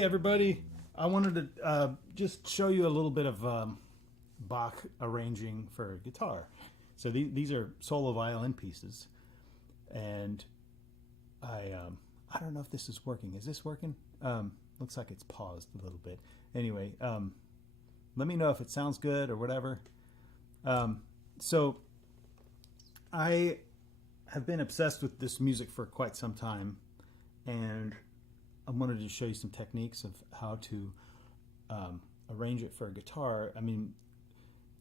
Hey everybody, I wanted to just show you a little bit of Bach arranging for guitar. So these are solo violin pieces, and I don't know if this is working. Is this working? Looks like it's paused a little bit. Anyway, let me know if it sounds good or whatever. So I have been obsessed with this music for quite some time, and I wanted to show you some techniques of how to arrange it for a guitar. I mean,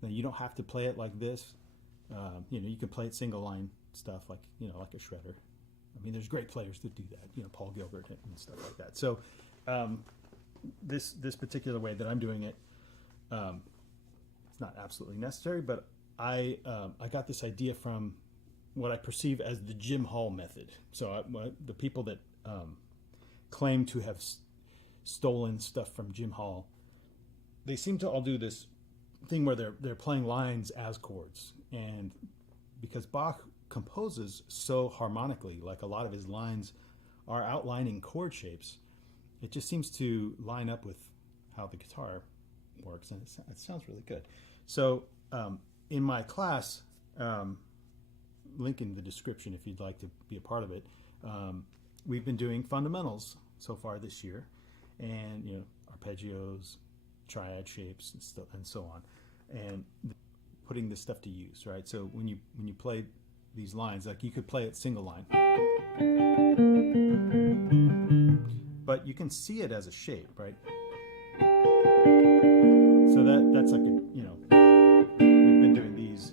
you don't have to play it like this. You can play it single line stuff like like a shredder. I mean, there's great players that do that. Paul Gilbert and stuff like that. So this particular way that I'm doing it, it's not absolutely necessary, but I got this idea from what I perceive as the Jim Hall method. So the people that claim to have stolen stuff from Jim Hall, they seem to all do this thing where they're playing lines as chords. And because Bach composes so harmonically, like a lot of his lines are outlining chord shapes, it just seems to line up with how the guitar works, and it sounds really good. So in my class, link in the description if you'd like to be a part of it, we've been doing fundamentals so far this year, and arpeggios, triad shapes, and so on, and putting this stuff to use, right? So when you play these lines, like you could play it single line, but you can see it as a shape, right? So that's like we've been doing these.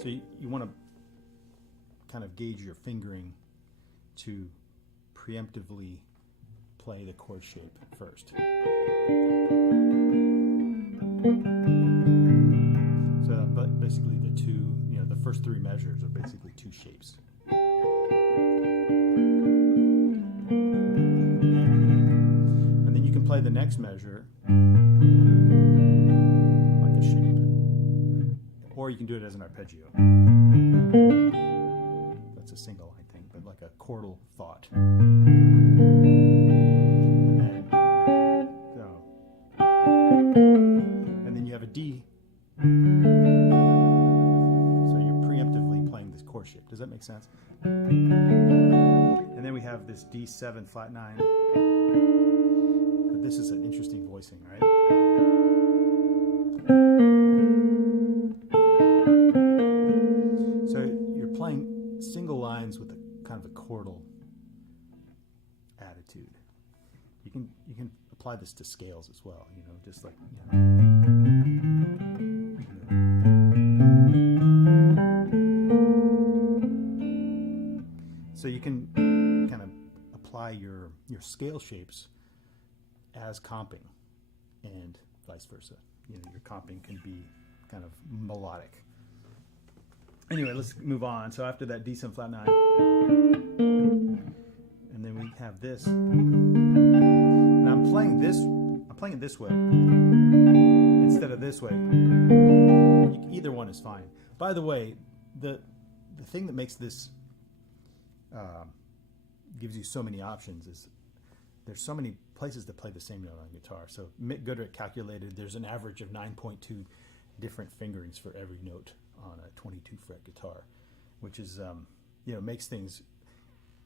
So you want to kind of gauge your fingering to preemptively play the chord shape first. So basically the first three measures are basically two shapes. And then you can play the next measure like a shape. Or you can do it as an arpeggio. That's a single line thing, but like a chordal thought. And then you have a D. So you're preemptively playing this chord shape. Does that make sense? And then we have this D7 flat 9. But this is an interesting voicing, right? Single lines with a kind of a chordal attitude. You can apply this to scales as well, just like So you can kind of apply your scale shapes as comping, and vice versa. Your comping can be kind of melodic. Anyway, let's move on. So after that D7 flat 9, and then we have this. Now I'm playing it this way instead of this way. Either one is fine. By the way, the thing that makes this gives you so many options is there's so many places to play the same note on guitar. So Mick Goodrick calculated there's an average of 9.2 different fingerings for every note on a 22 fret guitar, which is makes things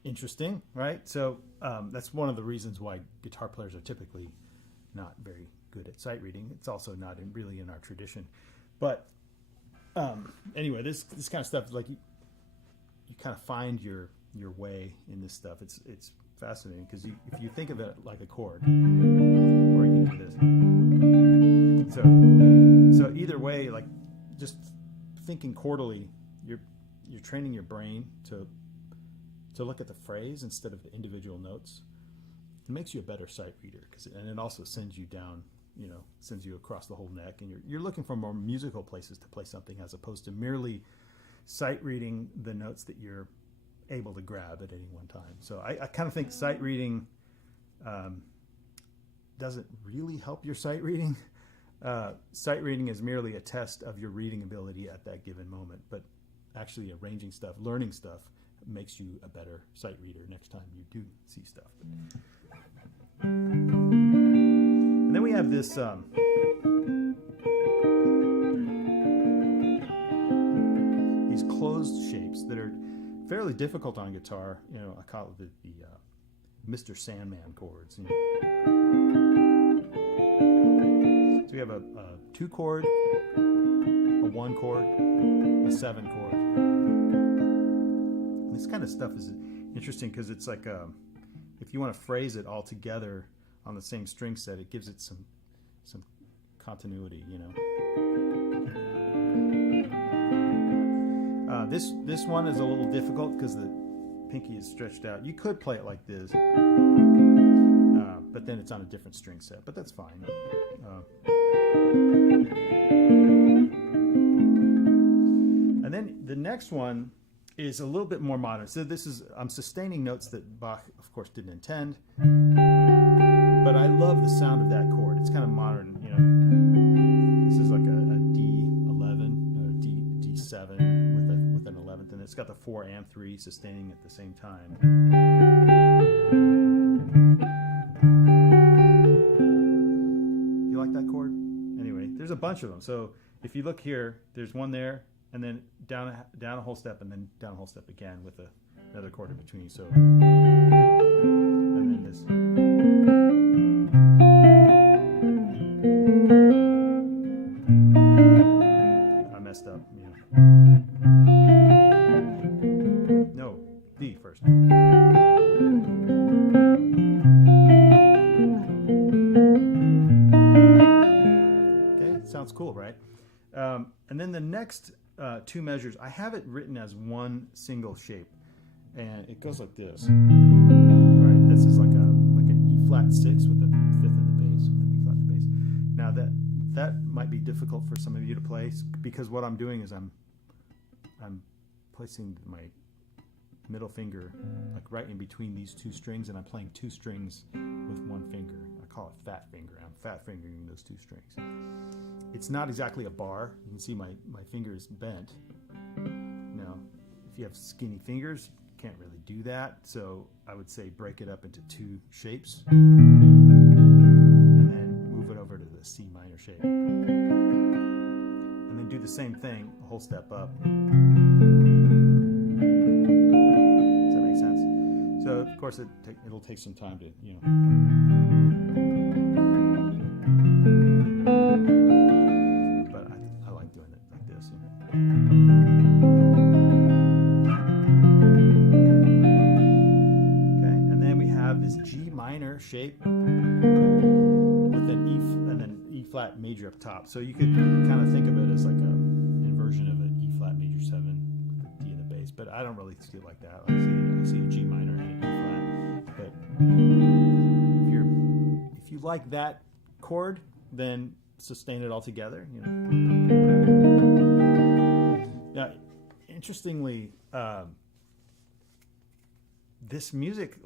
interesting, right? So that's one of the reasons why guitar players are typically not very good at sight reading. It's also not really in our tradition, but anyway, this kind of stuff, like you kind of find your way in this stuff. It's fascinating because if you think of it like a chord, or you can do this. So either way, like just thinking chordally, you're training your brain to look at the phrase instead of the individual notes. It makes you a better sight reader, and it also sends you down, sends you across the whole neck, and you're looking for more musical places to play something as opposed to merely sight reading the notes that you're able to grab at any one time. So I kind of think sight reading doesn't really help your sight reading. Sight reading is merely a test of your reading ability at that given moment, but actually arranging stuff, learning stuff, makes you a better sight reader next time you do see stuff. And then we have this these closed shapes that are fairly difficult on guitar. You know, I call it the Mr. Sandman chords. You know. So we have a 2 chord, a 1 chord, a 7 chord. And this kind of stuff is interesting because it's like if you want to phrase it all together on the same string set, it gives it some continuity, you know. This one is a little difficult because the pinky is stretched out. You could play it like this, but then it's on a different string set, but that's fine. And then the next one is a little bit more modern. So this is, I'm sustaining notes that Bach, of course, didn't intend, but I love the sound of that chord. It's kind of modern, you know. This is like a D11 or D7 with an 11th, and it's got the 4 and 3 sustaining at the same time. You like that chord? Anyway, there's a bunch of them. So if you look here, there's one there, and then down a whole step, and then down a whole step again with another chord in between. So, and then this. I messed up. Yeah. No, D first. Okay, sounds cool, right? And then the next 2 measures, I have it written as one single shape, and it goes like this. Right, this is like an E flat 6 with the 5th in the bass, the B flat in the bass. Now that might be difficult for some of you to play because what I'm doing is I'm placing my middle finger like right in between these 2 strings, and I'm playing 2 strings with 1 finger. I call it fat finger. I'm fat fingering those 2 strings. It's not exactly a bar. You can see my finger is bent. Now, if you have skinny fingers, you can't really do that. So I would say break it up into 2 shapes and then move it over to the C minor shape. And then do the same thing, a whole step up. Does that make sense? So of course it'll take some time to, you know. Shape with an E and then E flat major up top. So you could kind of think of it as like a inversion of an E flat major 7 with the D in the bass, but I don't really see it like that. I see a G minor and an E flat. But if you like that chord, then sustain it all together. You know. Now, interestingly, this music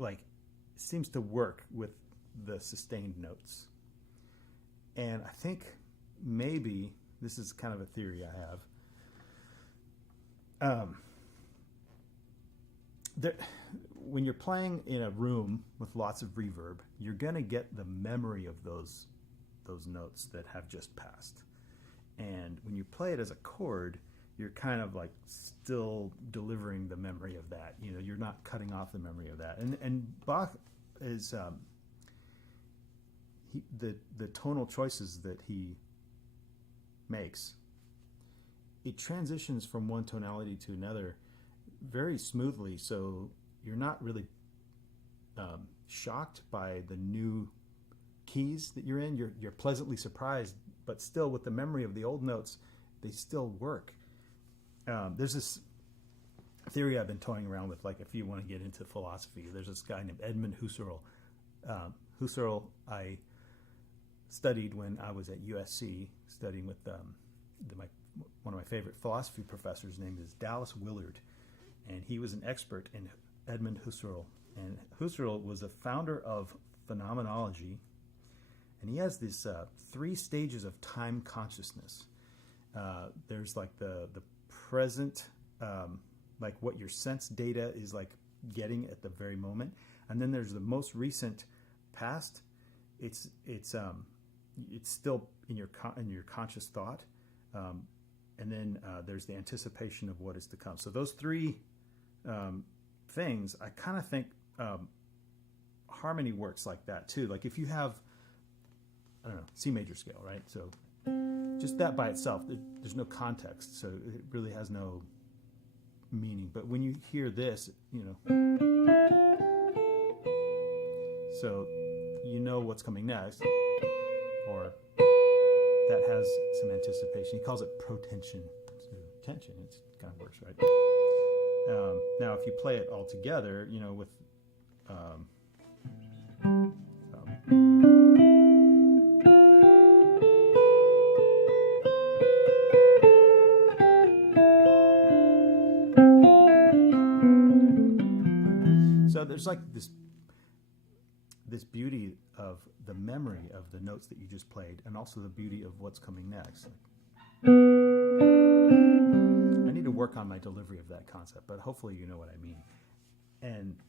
seems to work with the sustained notes. And I think maybe, this is kind of a theory I have, when you're playing in a room with lots of reverb, you're going to get the memory of those notes that have just passed. And when you play it as a chord, you're kind of like still delivering the memory of that. You know, you're not cutting off the memory of that. And Bach is the tonal choices that he makes. It transitions from one tonality to another very smoothly, so you're not really shocked by the new keys that you're in. You're pleasantly surprised, but still with the memory of the old notes, they still work. There's this theory I've been toying around with, like if you want to get into philosophy, there's this guy named Edmund Husserl. Husserl I studied when I was at USC, studying with one of my favorite philosophy professors, named is Dallas Willard, and he was an expert in Edmund Husserl. And Husserl was a founder of phenomenology, and he has these 3 stages of time consciousness. There's like the present like what your sense data is like getting at the very moment, and then there's the most recent past. It's still in your conscious thought, and then there's the anticipation of what is to come. So those three things, I kind of think harmony works like that too. Like if you have, I don't know, C major scale, right? So just that by itself, there's no context, so it really has no meaning. But when you hear this, you know, so you know what's coming next, or that has some anticipation. He calls it protension. So tension, it kind of works, right? Now, if you play it all together, you know, with so there's like this beauty of the memory of the notes that you just played, and also the beauty of what's coming next. I need to work on my delivery of that concept, but hopefully you know what I mean. And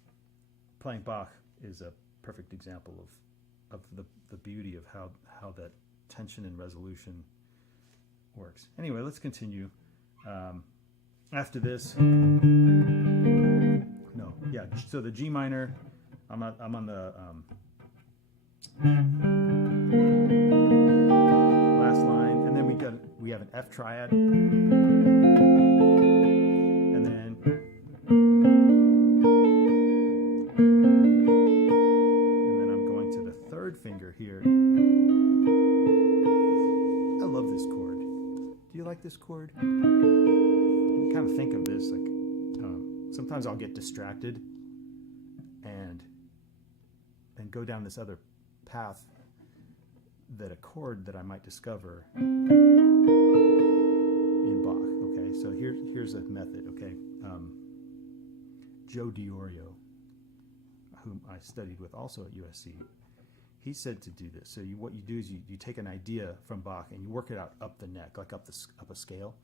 playing Bach is a perfect example of the beauty of how that tension and resolution works. Anyway, let's continue. After this, so the G minor, I'm on the last line, and then we have an F triad, and then I'm going to the third finger here. I love this chord. Do you like this chord? You kind of think of this like, sometimes I'll get distracted and go down this other path, that a chord that I might discover in Bach. Okay, so here's a method. Okay, Joe Diorio, whom I studied with also at USC, he said to do this. So what you do is you take an idea from Bach and you work it out up the neck, like up a scale.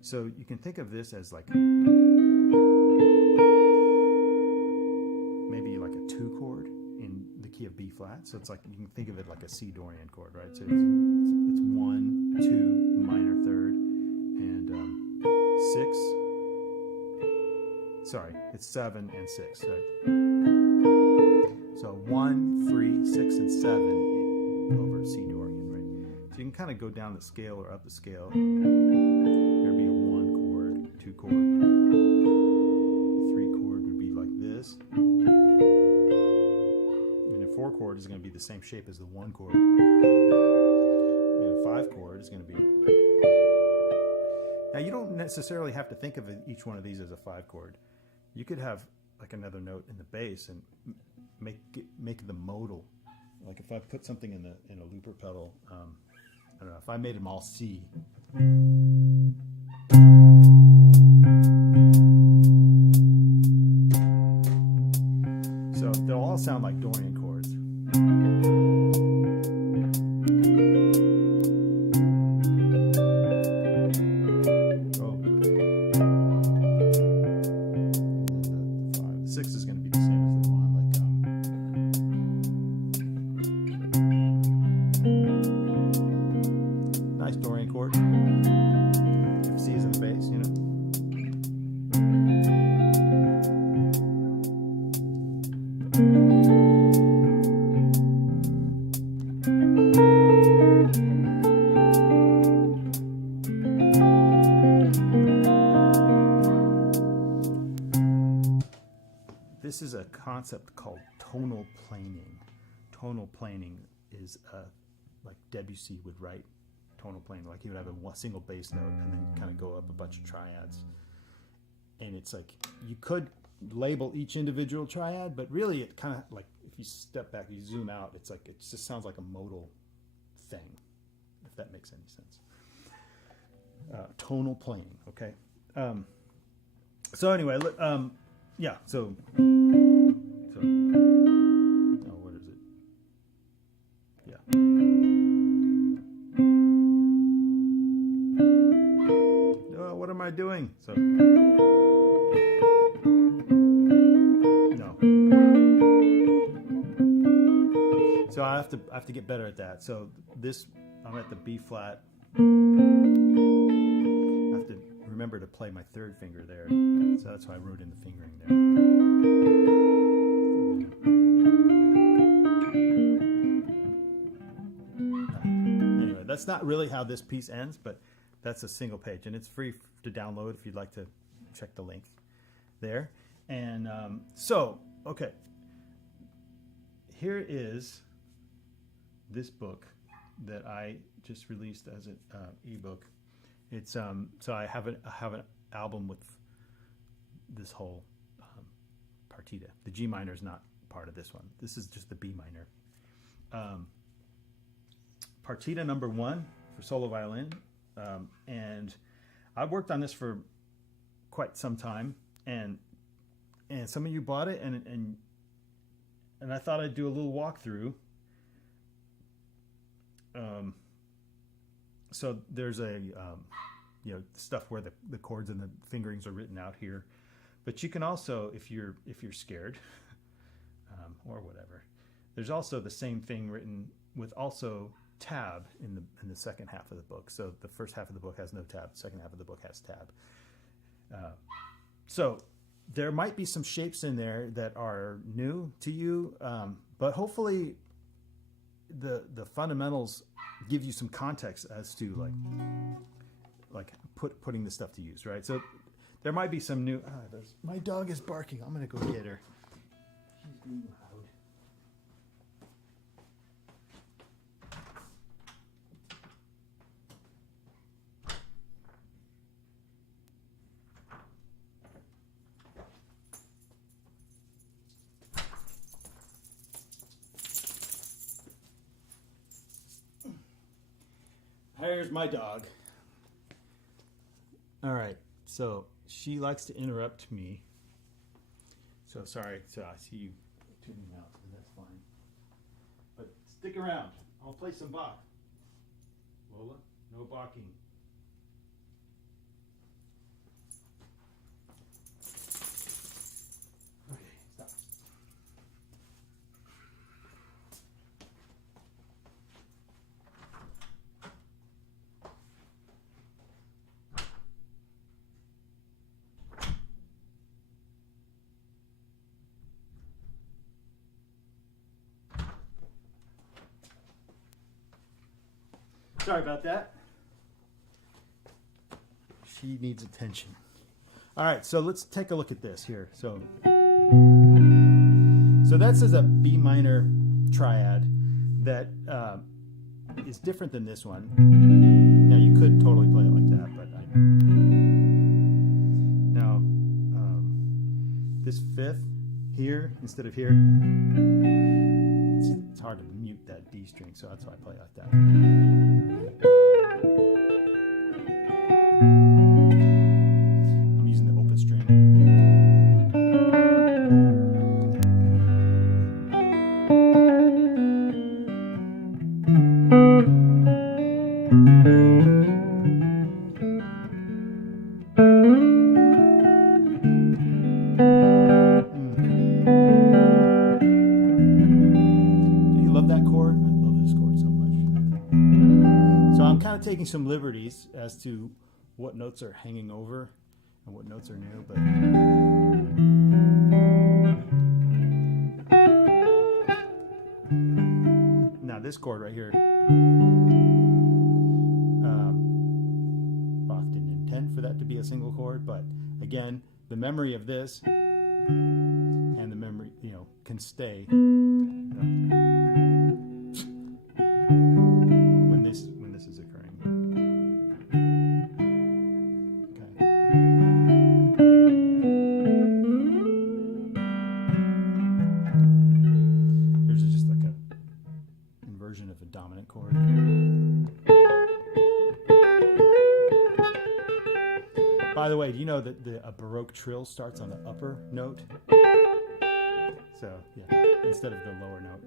So you can think of this as like maybe like a 2 chord in the key of B flat. So it's like, you can think of it like a C Dorian chord, right? So it's 1, 2, minor third, and 6. Sorry, it's 7 and 6. Right? So 1, 3, 6, and 7 over C Dorian, right? So you can kind of go down the scale or up the scale. There'd be a 1 chord, 2 chord, 3 chord would be like this. 4 chord is going to be the same shape as the 1 chord, and a 5 chord is going to be. Now you don't necessarily have to think of each one of these as a 5 chord. You could have like another note in the bass and make the modal. Like if I put something in a looper pedal, I don't know, if I made them all C. So they'll all sound like Dorian chords. The 6 is going to be the same as the 1. Nice Dorian chord. If C is in the bass, you know. This is a concept called tonal planing. Tonal planing is like Debussy would write tonal planing. Like he would have a single bass note and then kind of go up a bunch of triads. And it's like, you could label each individual triad, but really it kind of like, if you step back, you zoom out, it's like, it just sounds like a modal thing, if that makes any sense. Tonal planing, okay? So anyway, yeah, so oh, what is it? Yeah. Oh, what am I doing? So So I have to get better at that. So this, I'm at the B flat. I have to remember to play my third finger there. So that's why I wrote in the fingering there. Anyway, that's not really how this piece ends, but that's a single page, and it's free to download if you'd like to check the link there. And okay, here is this book that I just released as an ebook. It's so I have an album with this whole partita. The G minor is not part of this one. This is just the B minor. Partita number 1 for solo violin, and I've worked on this for quite some time, and some of you bought it, and I thought I'd do a little walkthrough. So there's a stuff where the chords and the fingerings are written out here, but you can also, if you're scared or whatever, there's also the same thing written with also tab in the second half of the book. So the first half of the book has no tab, the second half of the book has tab. So there might be some shapes in there that are new to you, but hopefully the fundamentals give you some context as to like putting this stuff to use, right? So there might be some new. My dog is barking. I'm gonna go get her. She's being loud. Here's my dog. All right, so she likes to interrupt me. So sorry, so I see you tuning out, so that's fine. But stick around. I'll play some Bach. Lola, no barking. Okay, stop. Sorry about that. She needs attention. All right, so let's take a look at this here. So that's as a B minor triad that is different than this one. Now you could totally play it like that, but now this fifth here instead of here, it's hard to mute that D string, so that's why I play like that. I'm using the open string. Taking some liberties as to what notes are hanging over and what notes are new, but now this chord right here, Bach didn't intend for that to be a single chord, but again, the memory of this and the memory, can stay when this is occurring. Of a dominant chord. By the way, do you know that a Baroque trill starts on the upper note? So, yeah, instead of the lower note.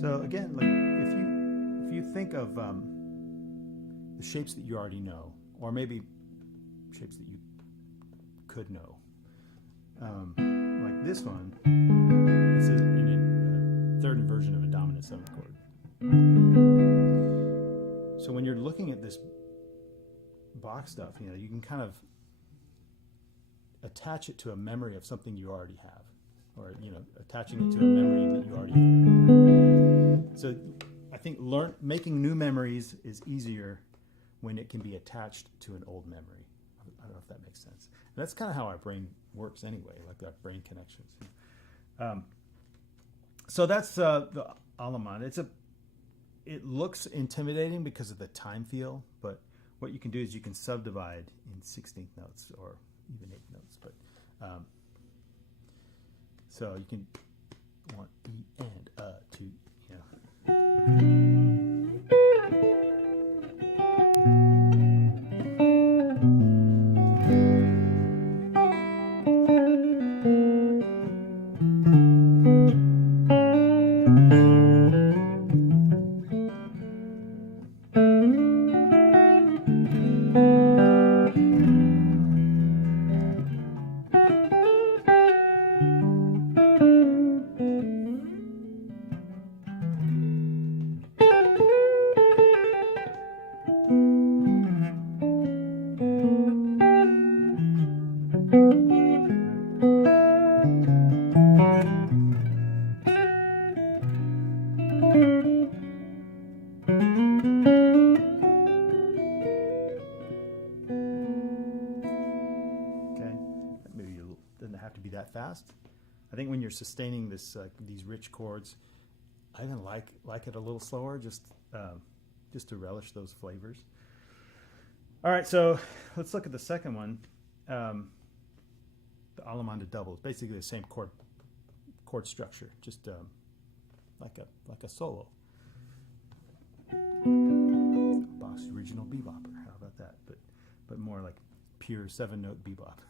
So again, like if you think of the shapes that you already know, or maybe shapes that you could know. Like this one, this is in a third inversion of a dominant 7th chord. So when you're looking at this Bach stuff, you know, you can kind of attach it to a memory of something you already have, or, you know, attaching it to a memory that you already have. So I think making new memories is easier when it can be attached to an old memory. I don't know if that makes sense. And that's kind of how our brain works anyway, like our brain connections. So that's the Allemande. It looks intimidating because of the time feel, but what you can do is you can subdivide in 16th notes or even 8th notes. But so you can want E and to, you know. Fast. I think when you're sustaining this these rich chords, I even like it a little slower, just to relish those flavors. All right, so let's look at the second one, the Allemande double. It's basically the same chord structure, just like a solo. Bach's original bebopper. How about that? But more like pure 7-note bebop.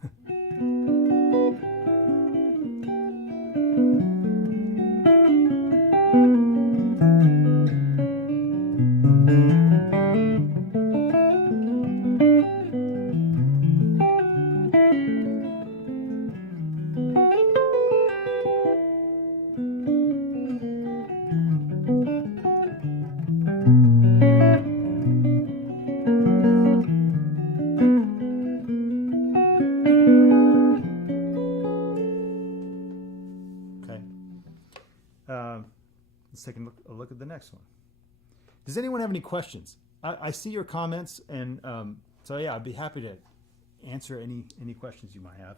Let's take a look at the next one. Does anyone have any questions? I see your comments, and so yeah, I'd be happy to answer any questions you might have.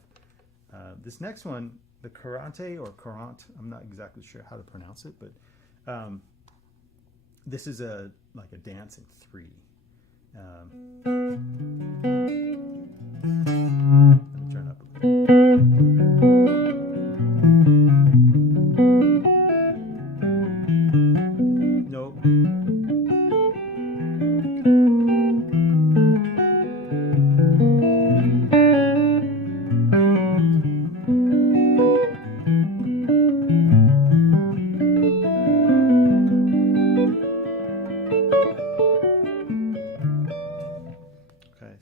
This next one, the Courante or Courant, I'm not exactly sure how to pronounce it, but this is like a dance in 3. Let me turn up a little.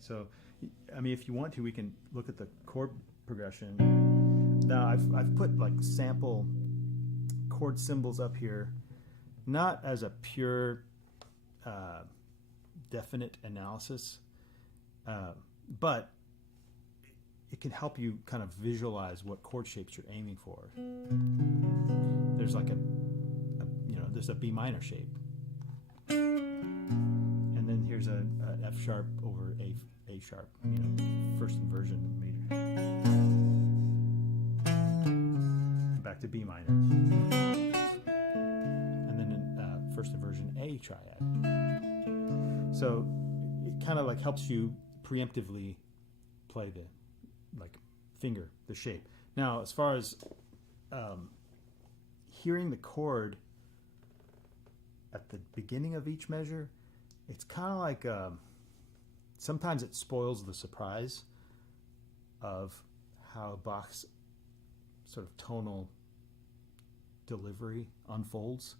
So, I mean, if you want to, we can look at the chord progression. Now, I've put like sample chord symbols up here, not as a pure, definite analysis, but it can help you kind of visualize what chord shapes you're aiming for. There's like there's a B minor shape, and then here's a F sharp over A sharp, first inversion major. Back to B minor. And then first inversion A triad. So it kind of like helps you preemptively play the shape. Now, as far as hearing the chord at the beginning of each measure, it's kind of like sometimes it spoils the surprise of how Bach's sort of tonal delivery unfolds.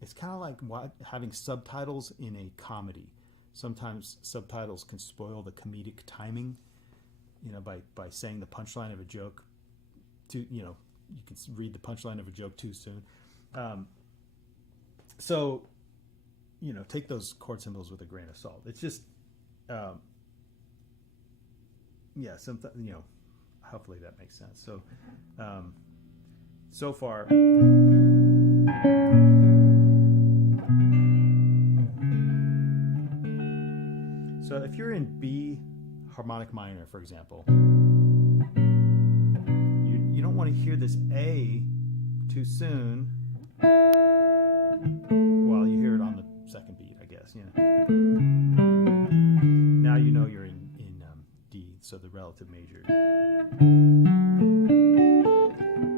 It's kind of like having subtitles in a comedy. sometimes subtitles can spoil the comedic timing, by saying the punchline of a joke too, you can read the punchline of a joke too soon. So, take those chord symbols with a grain of salt. It's just, hopefully that makes sense. So, so far. So if you're in B harmonic minor, for example, you don't want to hear this A too soon. Well, you hear it on the second beat, I guess. Now you know you're in D, so the relative major.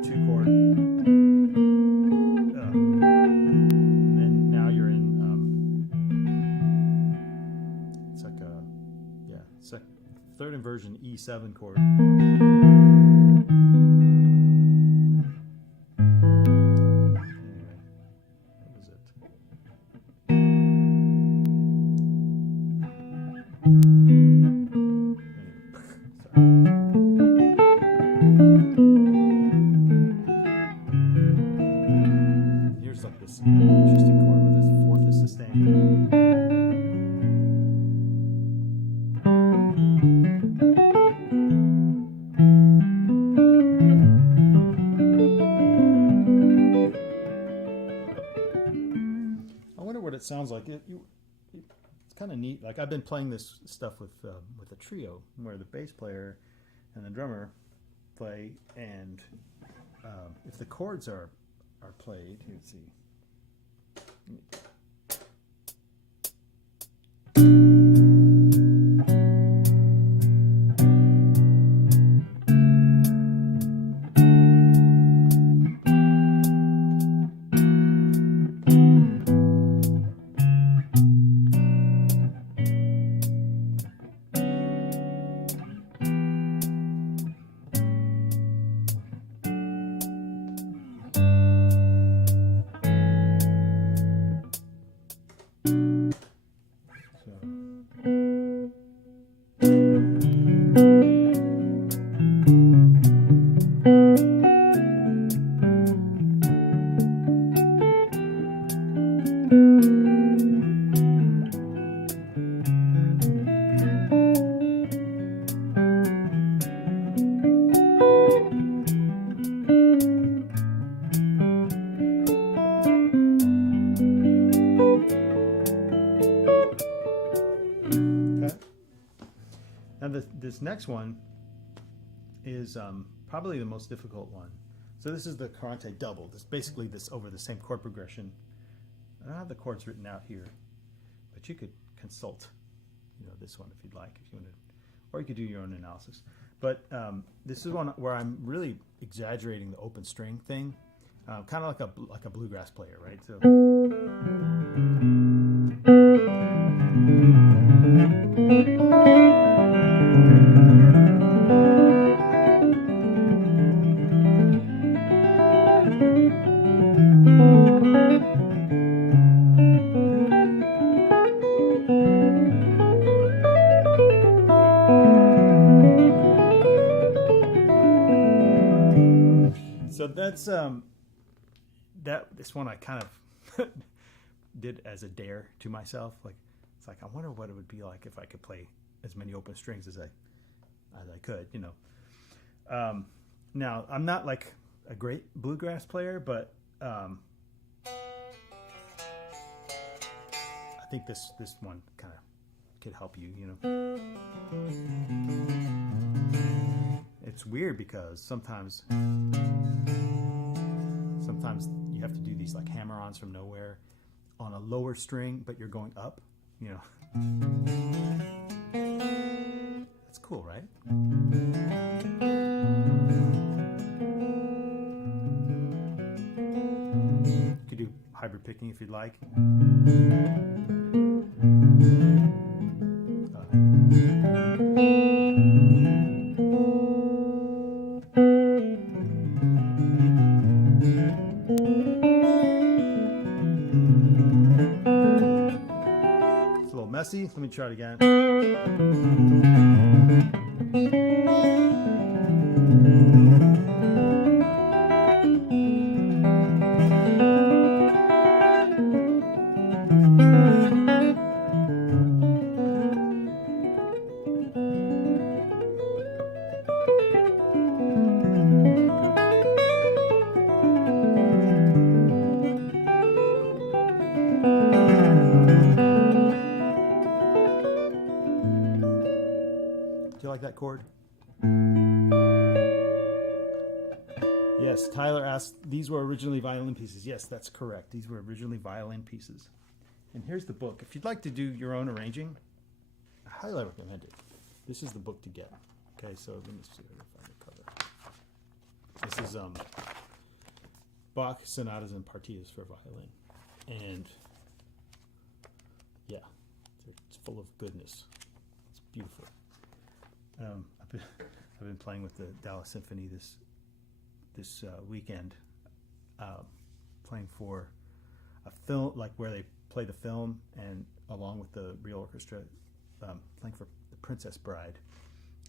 2 chord. And then now you're in, it's like a, third inversion E7 chord. Interesting chord where this fourth is sustained. I wonder what it sounds like. It's kind of neat. Like, I've been playing this stuff with a trio where the bass player and the drummer play, and if the chords are played, let's see. Now this next one is probably the most difficult one. So this is the Carante double. This basically this over the same chord progression. I don't have the chords written out here, but you could consult, this one if you'd like, if you want to, or you could do your own analysis. But this is one where I'm really exaggerating the open string thing, kind of like a bluegrass player, right? So. So that's this one I kind of did as a dare to myself. It's like I wonder what it would be like if I could play as many open strings as I could, Now I'm not like a great bluegrass player, but I think this one kind of could help you, It's weird because sometimes you have to do these like hammer-ons from nowhere on a lower string, but you're going up, That's cool, right? You could do hybrid picking if you'd like. see, let me try it again. Do you like that chord? Yes, Tyler asked, these were originally violin pieces. Yes, that's correct. These were originally violin pieces. And here's the book. If you'd like to do your own arranging, I highly recommend it. This is the book to get. Okay, so let me see if I can find the cover. This is Bach Sonatas and Partitas for Violin. And yeah, it's full of goodness. It's beautiful. I've been playing with the Dallas Symphony this weekend, playing for a film, like where they play the film, and along with the real orchestra, playing for The Princess Bride.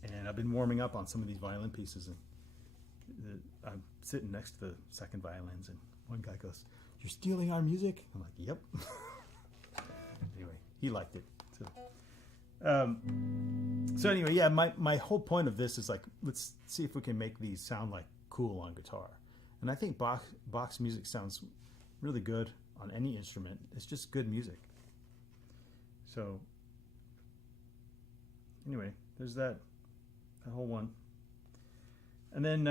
And I've been warming up on some of these violin pieces, and I'm sitting next to the second violins, and one guy goes, "You're stealing our music?" I'm like, "Yep." Anyway, he liked it. So anyway, yeah, my whole point of this is like, let's see if we can make these sound like cool on guitar. And I think Bach's music sounds really good on any instrument. It's just good music. So anyway, there's that whole one. And then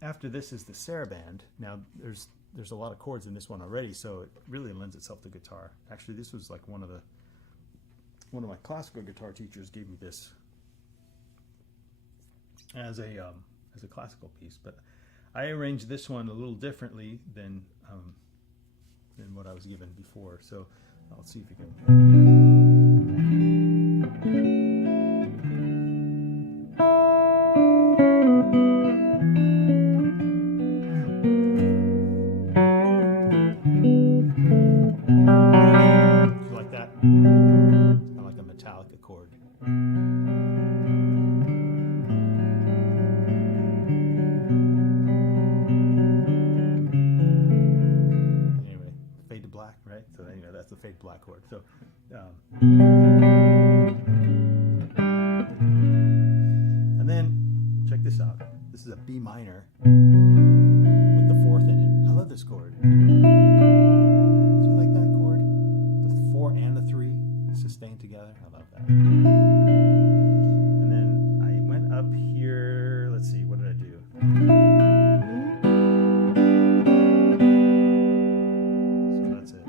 after this is the Saraband. Now there's a lot of chords in this one already, so it really lends itself to guitar. Actually, this was like one of my classical guitar teachers gave me this as a classical piece, but I arranged this one a little differently than what I was given before. So I'll see if you can. You like that? It's kind of like a metallic chord. Anyway, fade to black, right? So anyway, that's the fade black chord. So, and then check this out. This is a B minor with the fourth in it. I love this chord. Do you like that chord? The 4 and the 3 sustained together. I love that. And then I went up here. Let's see, what did I do? So that's it.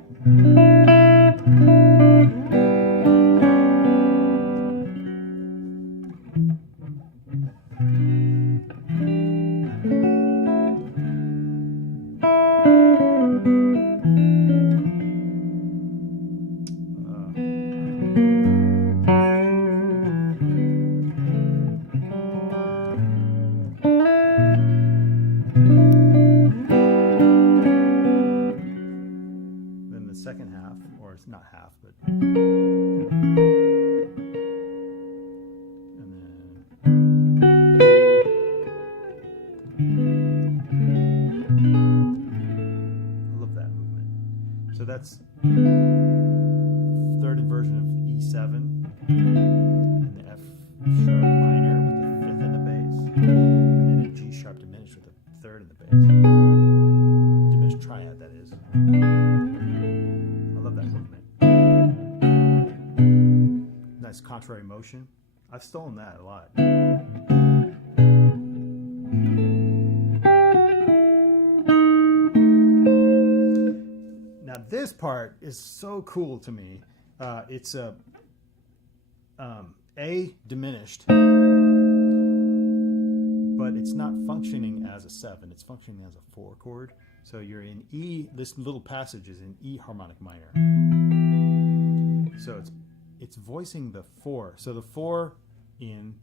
Then the second half, or it's not half, but and then I love that movement. So that's third inversion of E7 and the F sharp minor with the 5th in the bass, and then a G sharp diminished with the 3rd in the bass. Diminished triad, that is. I love that movement. Nice contrary motion. I've stolen that a lot. Now this part is so cool to me. It's a diminished, but it's not functioning as a 7. It's functioning as a 4 chord. So you're in E. This little passage is in E harmonic minor. So it's voicing the 4. So the 4 in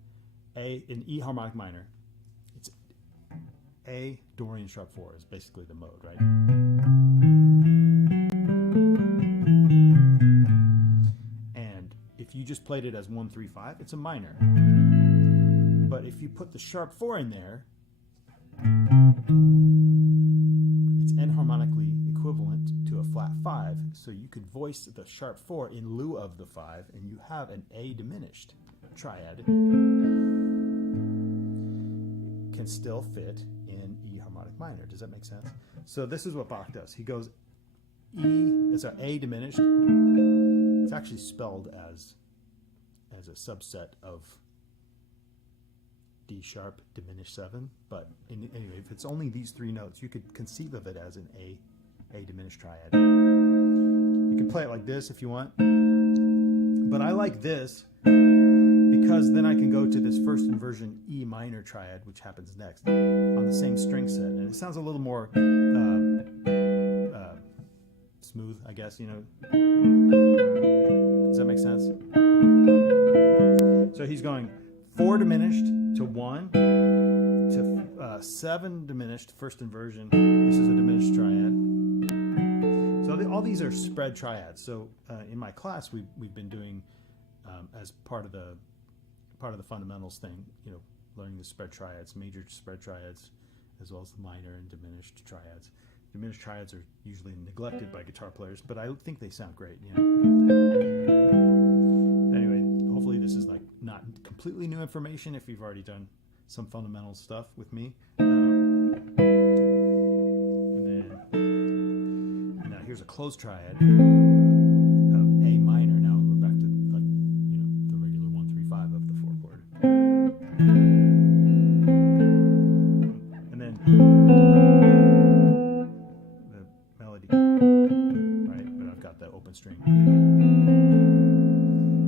E harmonic minor. It's A Dorian sharp 4 is basically the mode, right? And if you just played it as 1, 3, 5, it's a minor. But if you put the sharp 4 in there, it's enharmonically equivalent to a flat 5, so you could voice the sharp 4 in lieu of the 5, and you have an A diminished triad. Can still fit in E harmonic minor. Does that make sense? So this is what Bach does. He goes A diminished. It's actually spelled as a subset of D sharp diminished 7, but anyway, if it's only these 3 notes, you could conceive of it as an A diminished triad. You can play it like this if you want, but I like this because then I can go to this first inversion E minor triad, which happens next, on the same string set, and it sounds a little more smooth, I guess, you know. Does that make sense? So he's going 4 diminished to 1 to 7 diminished, first inversion. This is a diminished triad. So all these are spread triads. So in my class, we've been doing as part of the fundamentals thing, you know, learning the spread triads, major spread triads, as well as the minor and diminished triads. Diminished triads are usually neglected by guitar players, but I think they sound great. You know. Anyway, hopefully this is like not completely new information if you've already done some fundamental stuff with me. And then now here's a closed triad of A minor. Now we're back to, like, you know, the regular 1, 3, 5 of the 4 chord. And then the melody, right? But I've got the open string.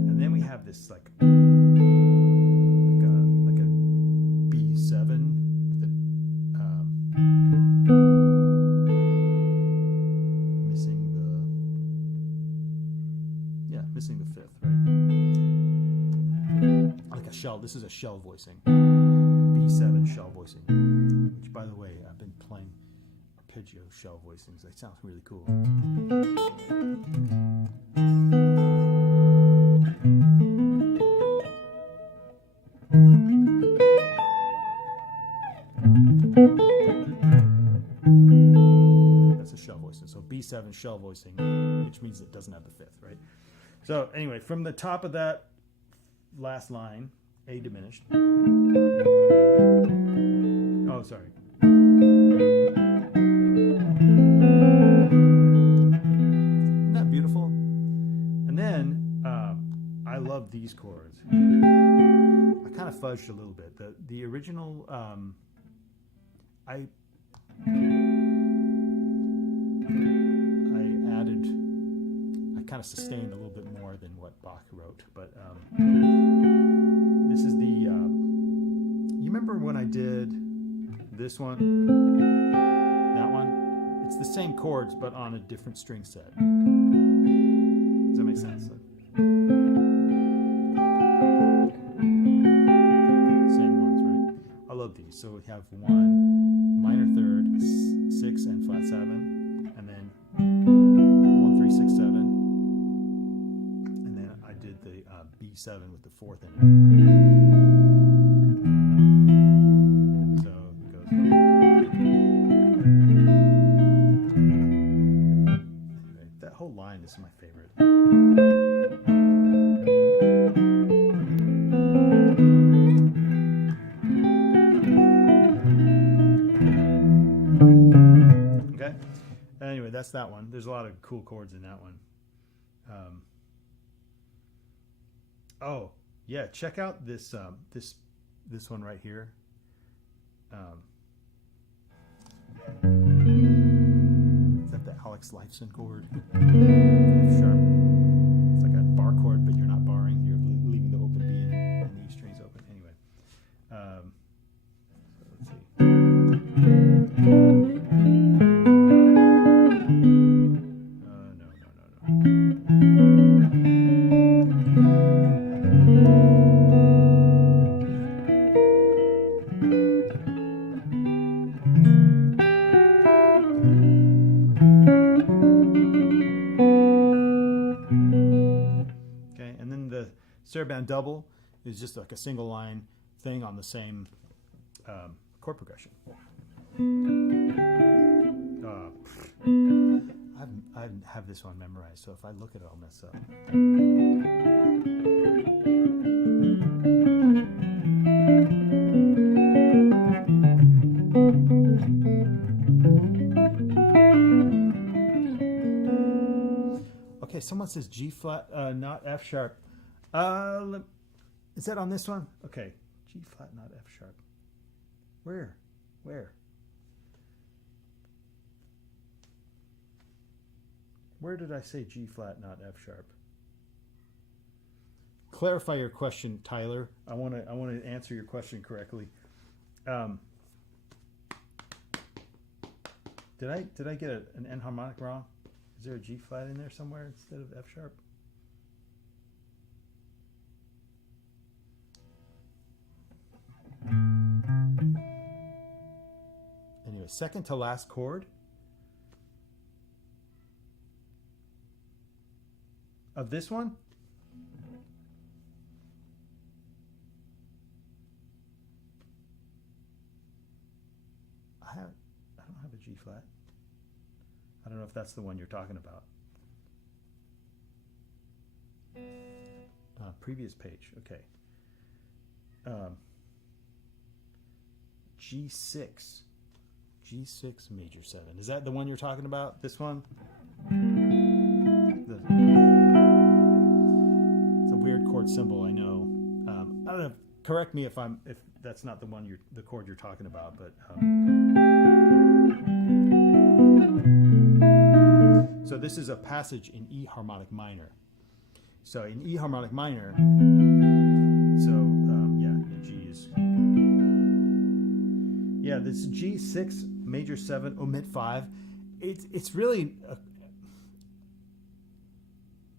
And then we have this like a B7 that missing the 5th, right? Like a shell. This is a shell voicing. B7 shell voicing. Which, by the way, I've been playing arpeggio shell voicings. They sound really cool. That's a shell voicing. So B7 shell voicing, which means it doesn't have the 5th, right? So anyway, from the top of that last line, A diminished. Oh, sorry. Isn't that beautiful? And then I love these chords. I kind of fudged a little bit. The original, I kind of sustained a little bit more than what Bach wrote, but this is the you remember when I did this one, that one? It's the same chords but on a different string set. Does that make sense? Same ones, right? I love these. So we have 1 minor 3rd, 6 and flat 7, and then 1, 3, 6, 7. The B7 with the 4th in it. So it goes. Anyway, that whole line is my favorite. Okay. Anyway, that's that one. There's a lot of cool chords in that one. Oh yeah, check out this this one right here. Is that the Alex Lifeson chord? F sharp. It's like a bar chord, but you're not barring. You're leaving the open B and the E strings open. Anyway, so let's see. No. then the saraband double is just like a single line thing on the same chord progression. I have this one memorized, so if I look at it, I'll mess up. Okay, someone says G flat, not F sharp. Is that on this one? Okay, G flat, not F sharp. Where? Where did I say G flat, not F sharp? Clarify your question, Tyler. I want to answer your question correctly. Did I get an N harmonic wrong? Is there a G flat in there somewhere instead of F sharp? Anyway, second to last chord of this one. I don't have a G flat. I don't know if that's the one you're talking about. Previous page, okay. G6 major 7. Is that the one you're talking about? This one? It's a weird chord symbol, I know. I don't know. Correct me if that's not the one the chord you're talking about, but so this is a passage in E harmonic minor. So in E harmonic minor, the G is, this G6 major 7 omit 5. It's really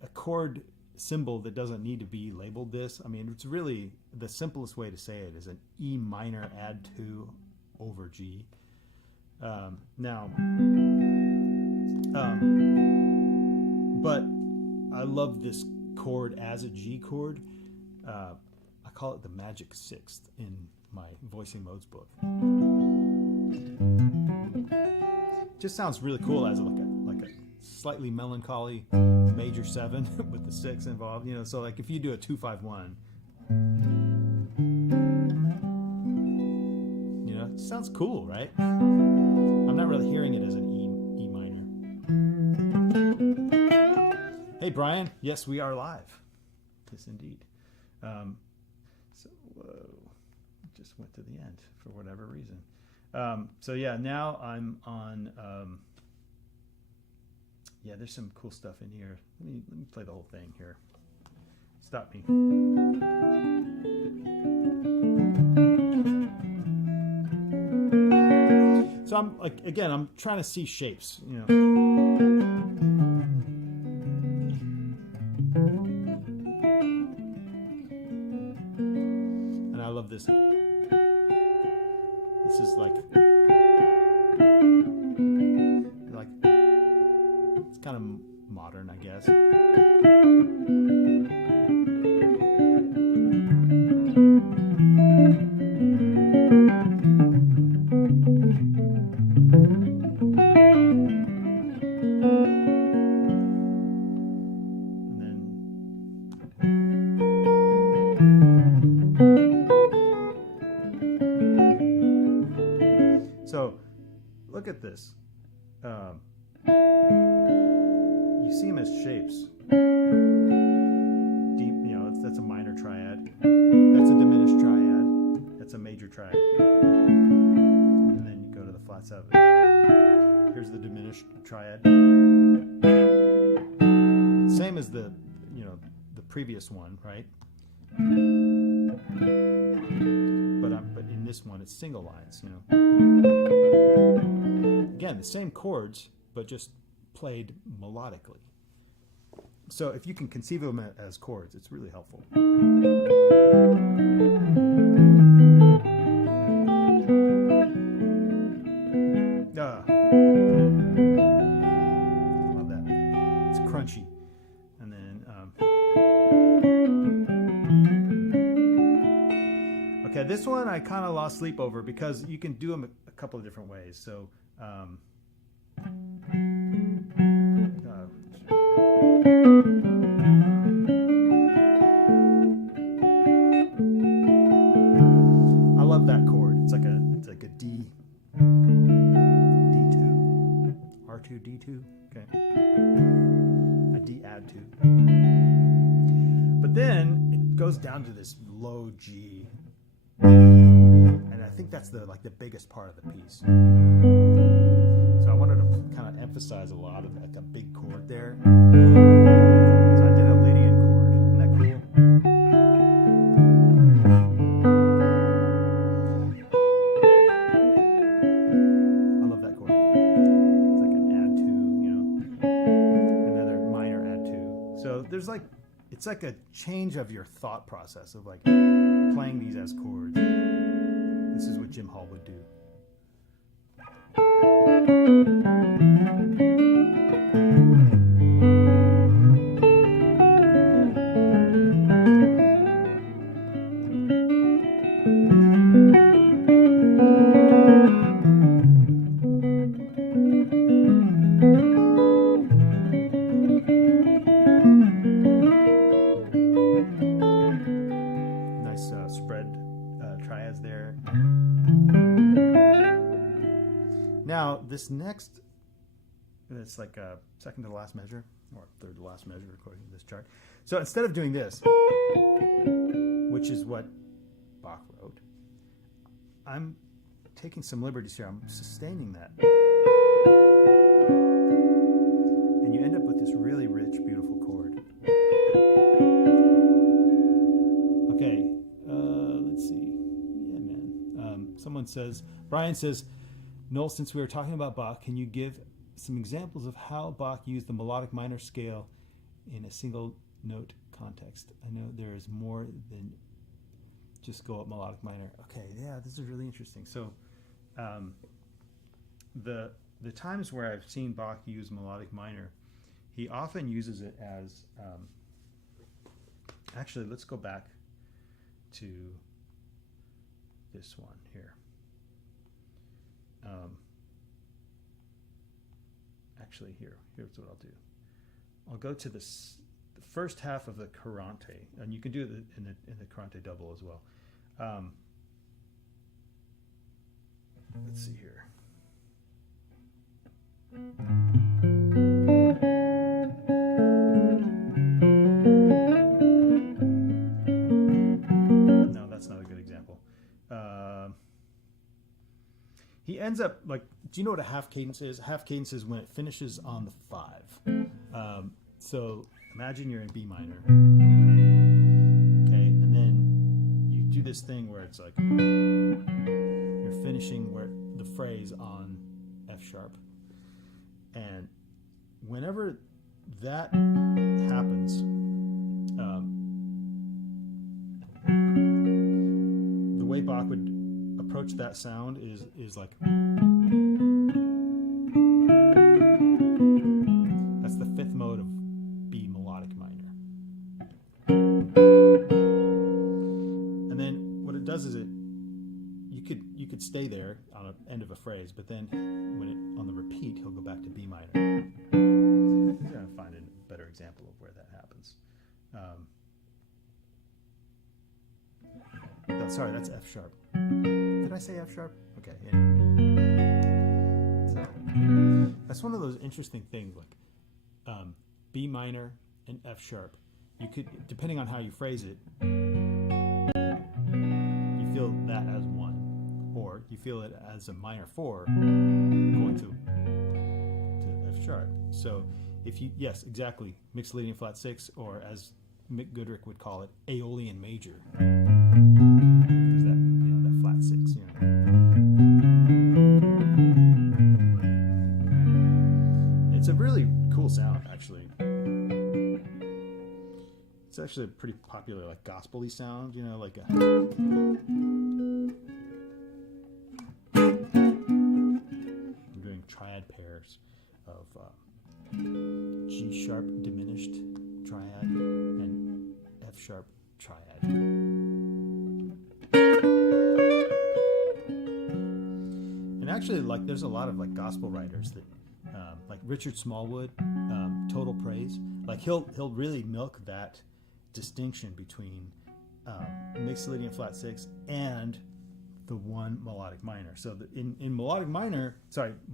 a chord symbol that doesn't need to be labeled this. I mean, it's really the simplest way to say it is an E minor add 2 over G. But I love this chord as a G chord. I call it the magic sixth in my voicing modes book. Just sounds really cool as like a slightly melancholy major 7 with the 6 involved. So like if you do a 2-5-1, it sounds cool, right? I'm not really hearing it as an E minor. Hey Brian, yes, we are live. Yes, indeed. Just went to the end for whatever reason. Now I'm on. There's some cool stuff in here. Let me play the whole thing here. Stop me. So I'm trying to see shapes, And I love this. This is like it's kind of modern, I guess. So look at this. You see them as shapes. Deep, that's a minor triad. That's a diminished triad. That's a major triad. And then you go to the flat 7. Here's the diminished triad. Same as the previous one, right? But in this one, it's single lines, Again, the same chords, but just played melodically. So if you can conceive of them as chords, it's really helpful. I love that. It's crunchy. And then this one I kind of lost sleep over because you can do them a couple of different ways. So, I love that chord. It's like a D, D2, R2, D2. Okay, a D add 2. But then it goes down to this low G, and I think that's the biggest part of the piece. So I wanted to kind of emphasize a lot of a big chord there. So I did a Lydian chord. Isn't that cool? I love that chord. It's like an add 2, another minor add 2. So there's it's like a change of your thought process of playing these as chords. This is what Jim Hall would do. Now, this next, it's like a second to the last measure, or third to the last measure according to this chart. So instead of doing this, which is what Bach wrote, I'm taking some liberties here. I'm sustaining that. And you end up with this really rich, beautiful chord. Okay, let's see. Yeah, man. Someone says, Brian says, Noel, since we were talking about Bach, can you give some examples of how Bach used the melodic minor scale in a single note context? I know there is more than just go up melodic minor. Okay, yeah, this is really interesting. So the times where I've seen Bach use melodic minor, he often uses it as, actually, let's go back to this one here. Actually, here's what I'll do. I'll go to the first half of the Carante, and you can do it in the Carante double as well. Let's see here. No, that's not a good example. He ends up do you know what a half cadence is? A half cadence is when it finishes on the 5. So imagine you're in B minor. Okay, and then you do this thing where it's you're finishing the phrase on F sharp. And whenever that happens, the way Bach would approach that sound is like, that's the 5th mode of B melodic minor. And then what it does is you could stay there on the end of a phrase, but then on the repeat he'll go back to B minor. I'm going to find a better example of where that happens. Sorry, that's F sharp. Did I say F sharp? Okay. Yeah. So that's one of those interesting things, B minor and F sharp. You could, depending on how you phrase it, you feel that as 1, or you feel it as a minor 4 going to F sharp. So if you, yes, exactly, mixed leading flat 6, or as Mick Goodrick would call it, Aeolian major. Because that flat 6, It's a really cool sound, actually. It's actually a pretty popular, gospel-y sound, like a... I'm doing triad pairs of G sharp diminished triad and F sharp triad. actually, like, there's a lot of like gospel writers that, like Richard Smallwood, Total Praise. Like he'll really milk that distinction between Mixolydian flat six and the one melodic minor. So in melodic minor,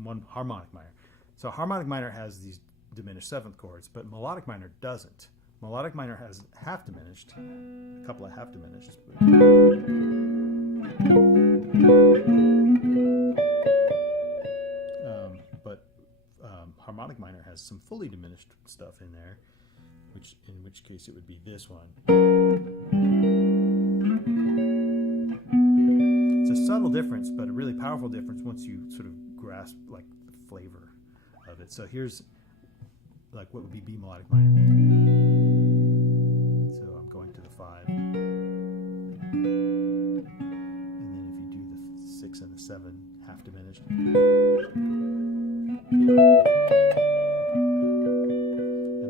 one harmonic minor. So harmonic minor has these diminished seventh chords, but melodic minor doesn't. Melodic minor has half diminished, a couple of half diminished. But harmonic minor has some fully diminished stuff in there, in which case it would be this one. It's a subtle difference, but a really powerful difference once you sort of grasp like the flavor of it. So here's like what would be B melodic minor. So I'm going to the 5. And then if you do the 6 and the 7, half diminished. And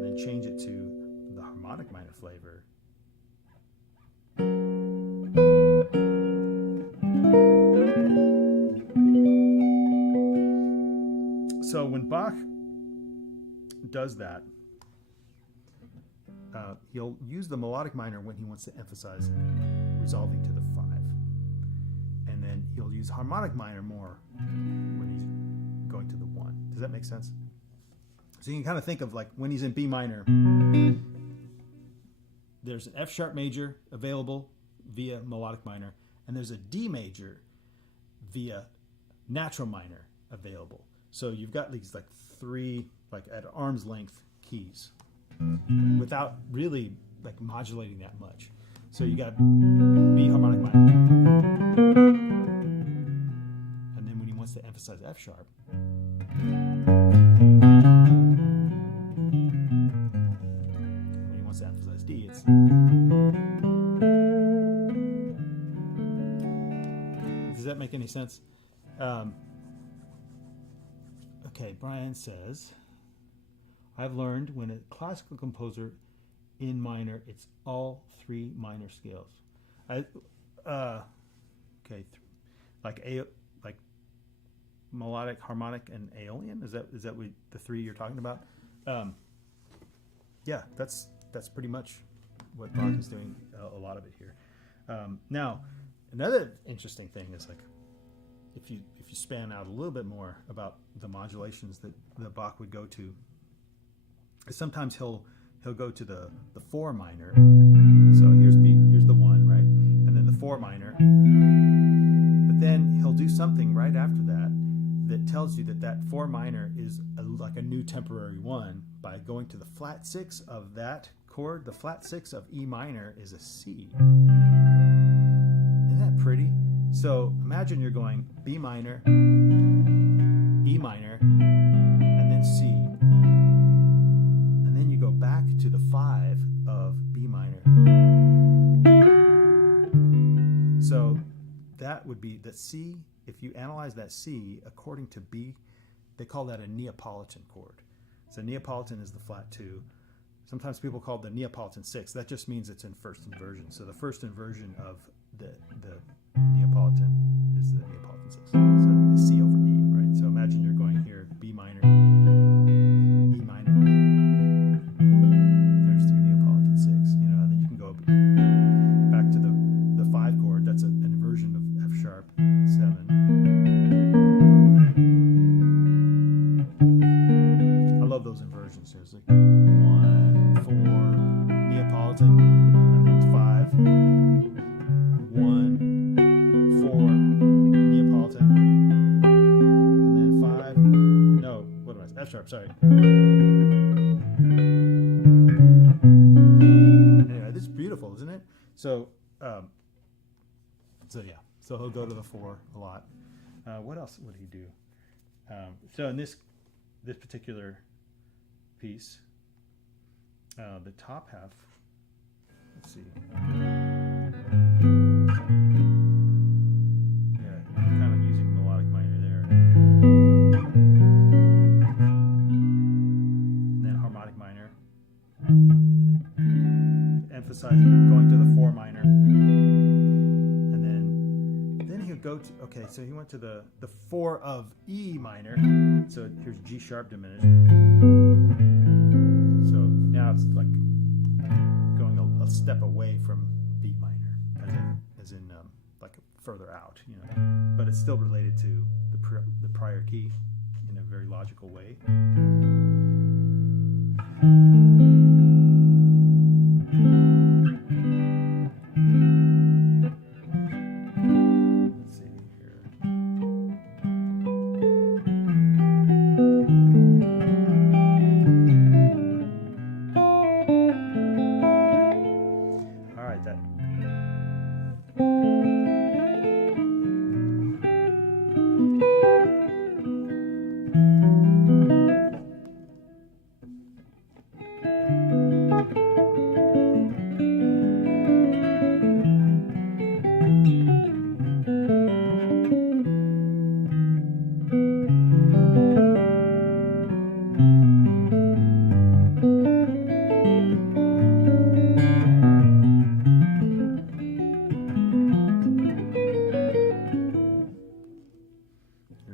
then change it to the harmonic minor flavor. So when Bach does that, he'll use the melodic minor when he wants to emphasize resolving to the 5. And then he'll use harmonic minor more when he's going to the 1. Does that make sense? So you can kind of think of like when he's in B minor, there's an F sharp major available via melodic minor, and there's a D major via natural minor available. So you've got these like 3 like at arm's length keys without really like modulating that much. So you got B harmonic minor, and then when he wants to emphasize F sharp, when he wants to emphasize D, it's does that make any sense? Okay, Brian says, I've learned when a classical composer in minor, it's all 3 minor scales. Like melodic, harmonic, and Aeolian. Is that what the 3 you're talking about? Yeah, that's pretty much what Bach is doing. A lot of it here. Now, another interesting thing is like if you span out a little bit more about the modulations that Bach would go to. Sometimes he'll go to the 4 minor. So here's the 1, right? And then the 4 minor. But then he'll do something right after that that tells you that 4 minor is like a new temporary 1 by going to the flat 6 of that chord. The flat 6 of E minor is a C. Isn't that pretty? So imagine you're going B minor, E minor, and then C. And then you go back to the 5 of B minor. So that would be the C. If you analyze that C according to B, they call that a Neapolitan chord. So Neapolitan is the flat 2. Sometimes people call it the Neapolitan 6. That just means it's in first inversion. So the first inversion of the Neapolitan is the Neapolitan 6. So the C over E, right? So imagine you're going here, B minor, E minor. There's your Neapolitan 6. You know, and then you can go back to the 5 chord. That's an inversion of F sharp 7. I love those inversions. There's like 1, 4, Neapolitan, and then 5. 1, 4, Neapolitan, and then 5. No, what am I? F sharp. Sorry. Anyway, this is beautiful, isn't it? So, yeah. So he'll go to the 4 a lot. What else would he do? So in this particular piece, the top half. Let's see. Emphasizing going to the 4 minor, and then he'll go okay, so he went to the 4 of E minor. So here's G sharp diminished. So now it's like going a step away from B minor, as in like further out, you know. But it's still related to the prior key in a very logical way.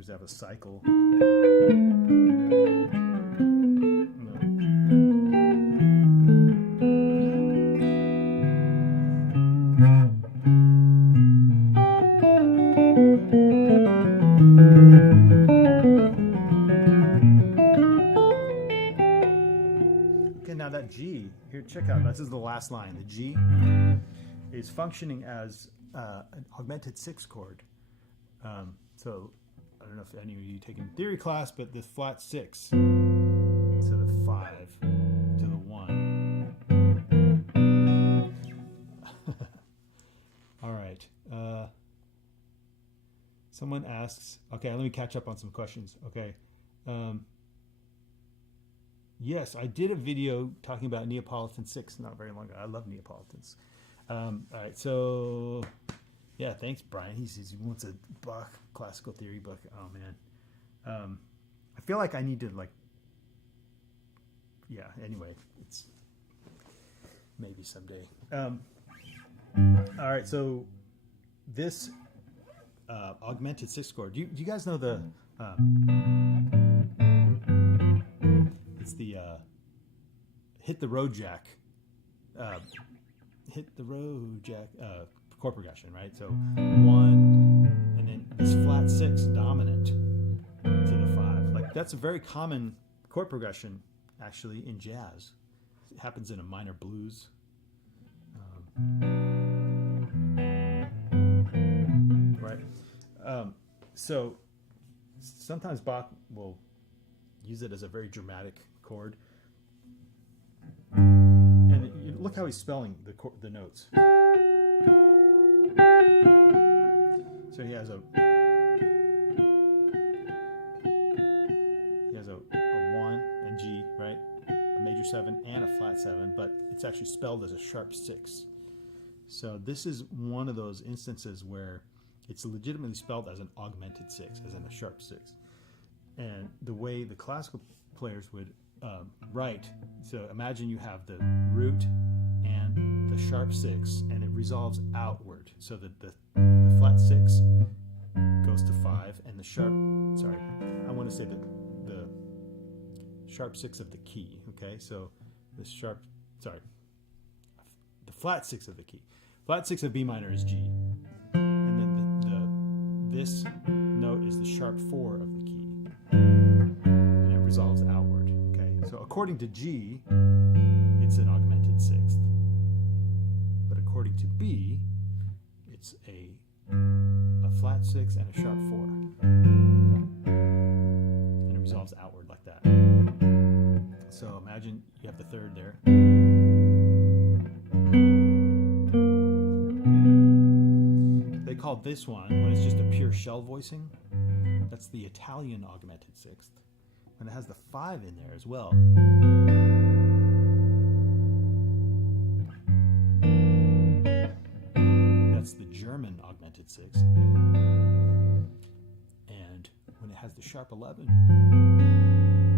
Have a cycle. Okay, now that G, here, check out, this is the last line. The G is functioning as an augmented 6 chord. So I don't know if any of you taking theory class, but the flat 6 to the 5 to the 1. All right. Someone asks, okay, let me catch up on some questions. Okay. Yes, I did a video talking about Neapolitan 6 not very long ago. I love Neapolitans. All right, so yeah, thanks, Brian. He wants a Bach classical theory book. Oh man, I feel like I need to yeah. Anyway, it's maybe someday. All right, so this augmented 6 chord. Do you guys know the? It's the hit the road jack. Hit the road jack. Chord progression, right? So 1, and then this flat 6 dominant to the 5. Like that's a very common chord progression, actually, in jazz. It happens in a minor blues. Right. So sometimes Bach will use it as a very dramatic chord, and look how he's spelling the notes. So he has a 1 and G, right? A major 7 and a flat 7, but it's actually spelled as a sharp 6. So this is one of those instances where it's legitimately spelled as an augmented 6, as in a sharp 6. And the way the classical players would write, so imagine you have the root and the sharp 6, and it resolves outward. So that the flat 6 goes to 5, and the sharp 6 of the key. Okay, so the flat 6 of the key. Flat 6 of B minor is G, and then this note is the sharp 4 of the key, and it resolves outward. Okay, so according to G, it's an augmented 6th, but according to B, it's a flat 6 and a sharp 4, and it resolves outward like that. So imagine you have the third there. They call this one, when it's just a pure shell voicing, that's the Italian augmented 6th, and it has the 5 in there as well. That's the German augmented 6th. And when it has the sharp 11,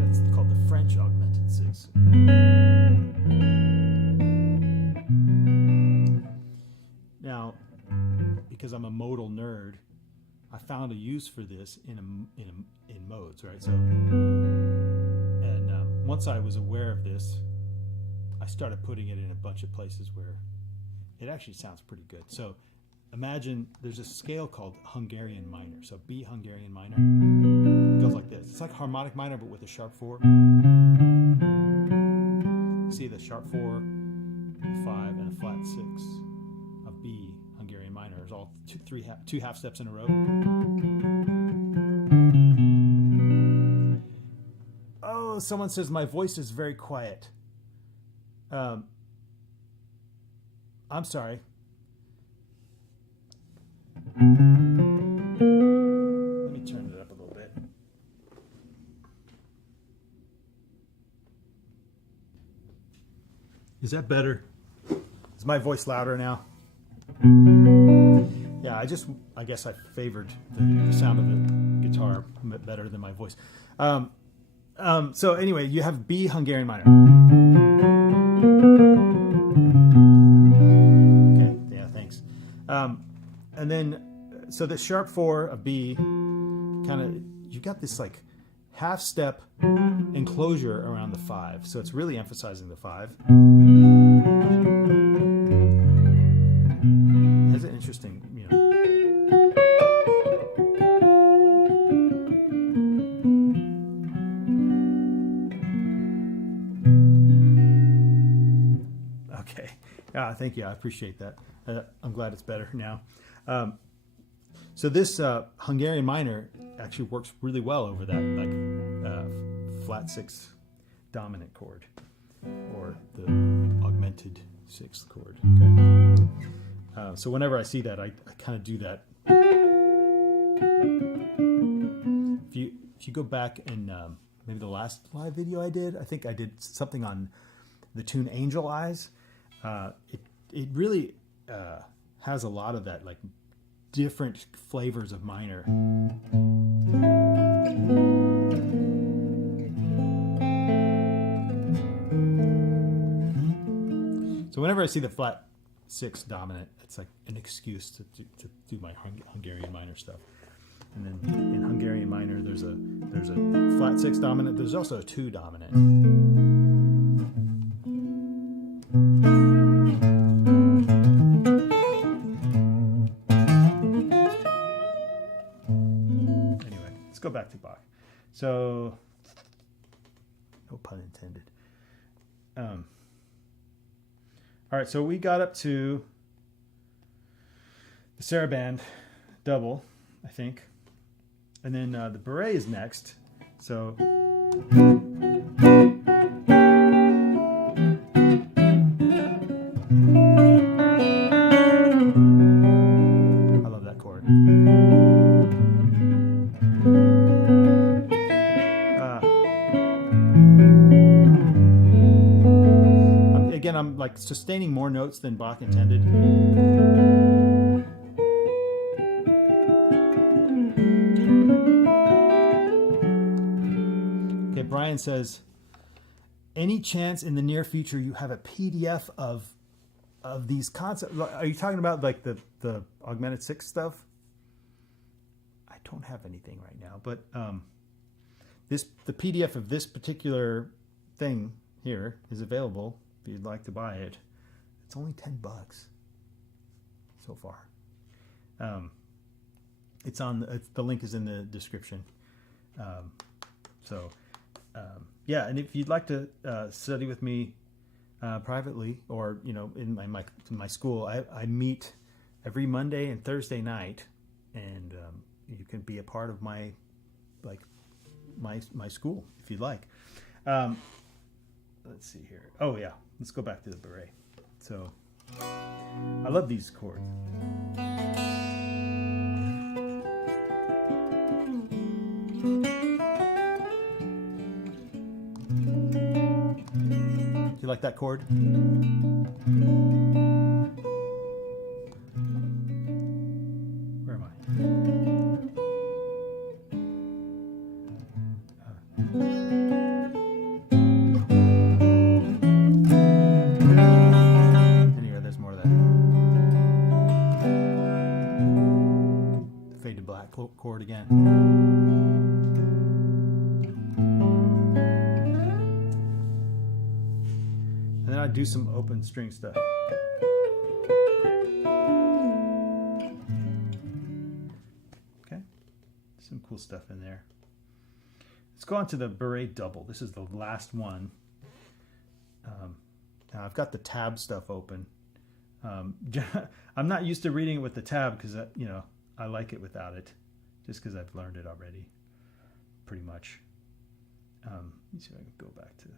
that's called the French augmented 6th. Now, because I'm a modal nerd, I found a use for this in modes, right? So, and once I was aware of this, I started putting it in a bunch of places where it actually sounds pretty good. So imagine there's a scale called Hungarian minor. So B Hungarian minor. It goes like this. It's like harmonic minor, but with a sharp 4. See the sharp 4, 5, and a flat 6 of B Hungarian minor is all two half steps in a row. Oh, someone says my voice is very quiet. I'm sorry. Let me turn it up a little bit. Is that better? Is my voice louder now? Yeah, I guess I favored the sound of the guitar better than my voice. So anyway, you have B Hungarian minor. Okay, yeah, thanks. And then, so the sharp 4 of B, you got this like half step enclosure around the 5. So it's really emphasizing the 5. It has an interesting, Okay. Thank you. I appreciate that. I'm glad it's better now. So this Hungarian minor actually works really well over that flat 6 dominant chord, or the augmented 6th chord. Okay. So whenever I see that, I kind of do that. If you go back and maybe the last live video I think I did something on the tune Angel Eyes. It really has a lot of that, like different flavors of minor. So whenever I see the flat 6 dominant, it's like an excuse to do my Hungarian minor stuff. And then in Hungarian minor, there's a flat 6 dominant. There's also a 2 dominant. Anyway, let's go back to Bach. So, no pun intended. All right, so we got up to the Saraband double, I think. And then the beret is next. So I love that chord. Again, I'm like sustaining more notes than Bach intended. Brian says, any chance in the near future you have a PDF of these concepts? Are you talking about like the augmented 6 stuff? I don't have anything right now, but the PDF of this particular thing here is available if you'd like to buy it. It's only $10 so far. It's on the link is in the description. Yeah, and if you'd like to study with me privately, or in my school, I meet every Monday and Thursday night, and you can be a part of my school if you'd like. Let's see here. Oh yeah, let's go back to the beret. So I love these chords. You like that chord? Where am I? Anyway, there's more of that. Fade to black. chord again. And then I do some open string stuff. Okay, some cool stuff in there. Let's go on to the beret double. This is the last one. Now I've got the tab stuff open. I'm not used to reading it with the tab because you know, I like it without it, just because I've learned it already, pretty much. Let me see if I can go back to.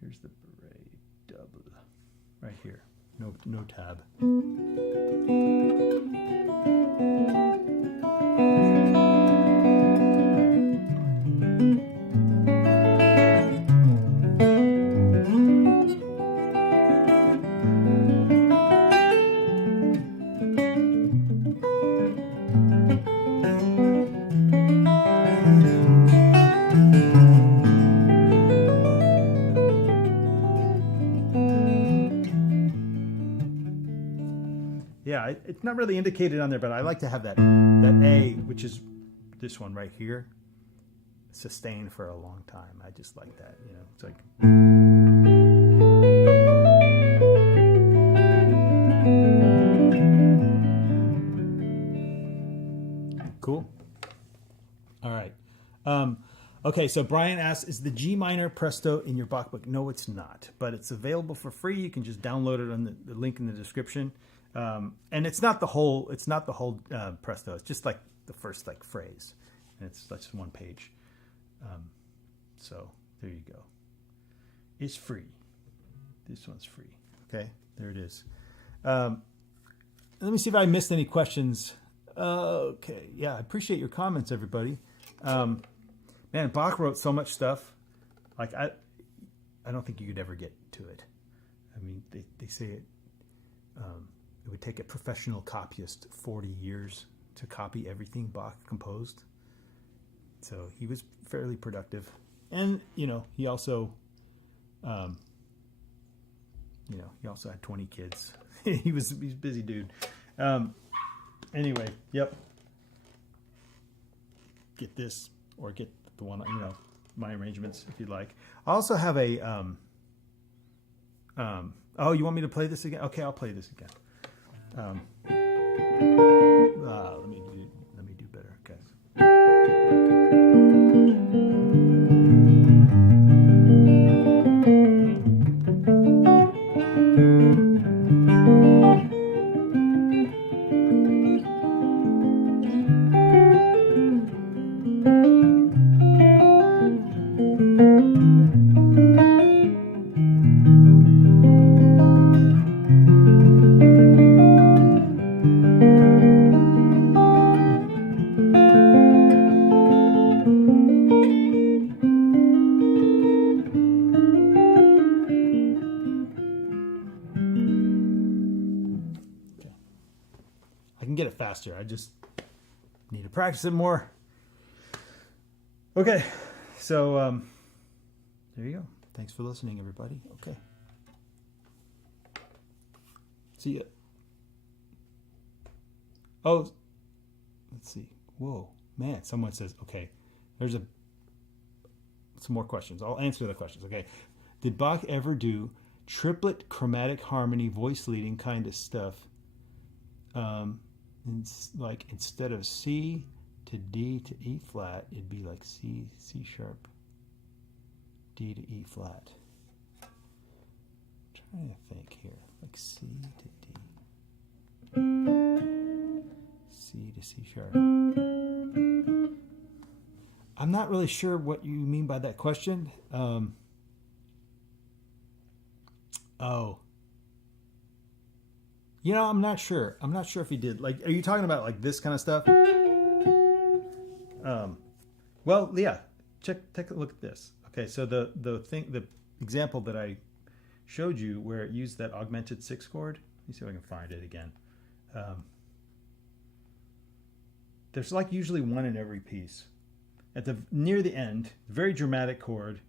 Here's the beret double, right here. No tab. Yeah, it's not really indicated on there, but I like to have that A, which is this one right here, sustained for a long time. I just like that, you know. It's like cool. All right. Okay, so Brian asks, is the G minor presto in your Bach book? No, it's not, but it's available for free. You can just download it on the link in the description. And it's not the whole presto. It's just like the first like phrase, and it's just one page. So there you go. It's free. This one's free. Okay, there it is. Let me see if I missed any questions. Okay, yeah, I appreciate your comments, everybody. Man, Bach wrote so much stuff. Like I don't think you could ever get to it. I mean, they say it. It would take a professional copyist 40 years to copy everything Bach composed. So he was fairly productive, and you know, he also had 20 kids. He's a busy dude. Anyway, yep. Get this, or get the one, you know, my arrangements if you'd like. I also have a oh, you want me to play this again? Okay, I'll play this again. Let me do better, guys. Get it faster. I just need to practice it more. Okay, so there you go. Thanks for listening, everybody. Okay, see ya. Oh, let's see. Whoa, man! Someone says, okay, there's some more questions. I'll answer the questions. Okay, did Bach ever do triplet chromatic harmony, voice leading kind of stuff? Like instead of C to D to E flat, it'd be like C sharp, D to E flat. I'm trying to think here, like C to D, C to C sharp. I'm not really sure what you mean by that question. Oh. You know, I'm not sure. I'm not sure if he did. Like, are you talking about like this kind of stuff? Well, yeah. Take a look at this. Okay, so the example that I showed you where it used that augmented 6 chord. Let me see if I can find it again. There's like usually one in every piece. At the near the end, very dramatic chord.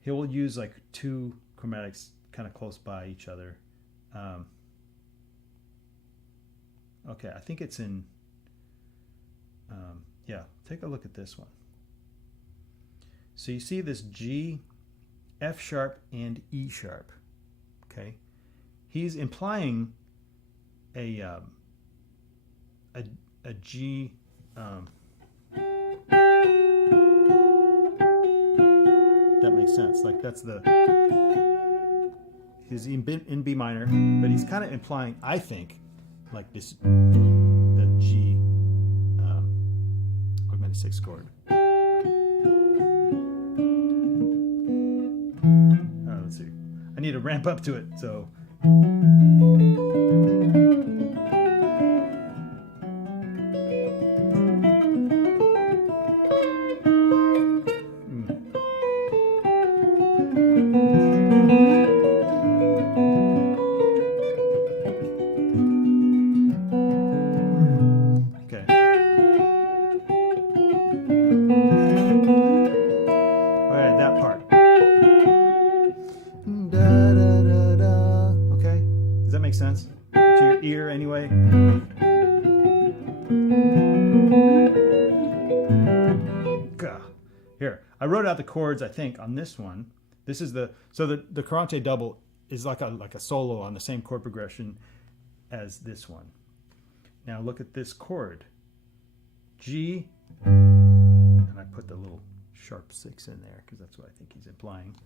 He will use like 2 chromatics kind of close by each other. Okay, I think it's in Yeah, take a look at this one. So you see this G, F sharp, and E sharp. Okay, he's implying a G. That makes sense. Like that's the. He's in B minor, but he's kind of implying, I think, like this, the G augmented sixth chord. Let's see. I need to ramp up to it, so. Sense to your ear anyway. Here, I wrote out the chords, I think, on this one. This is the Carante double is like a solo on the same chord progression as this one. Now look at this chord, G, and I put the little sharp 6 in there because that's what I think he's implying.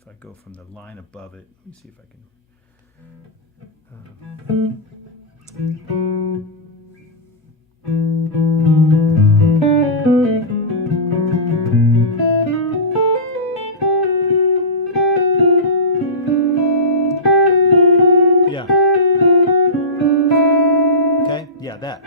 If I go from the line above it, let me see if I can. Yeah. Okay. Yeah, that.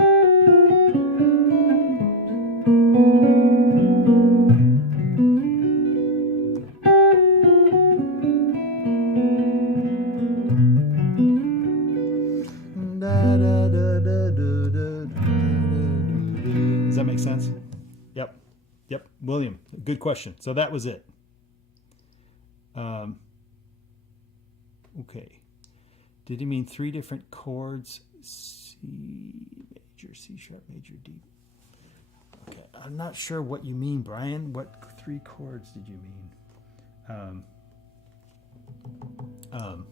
Does that make sense? Yep. William, good question. So that was it. Okay. Did he mean 3 different chords? C major, C sharp major, D. Okay, I'm not sure what you mean, Brian. What 3 chords did you mean? Okay.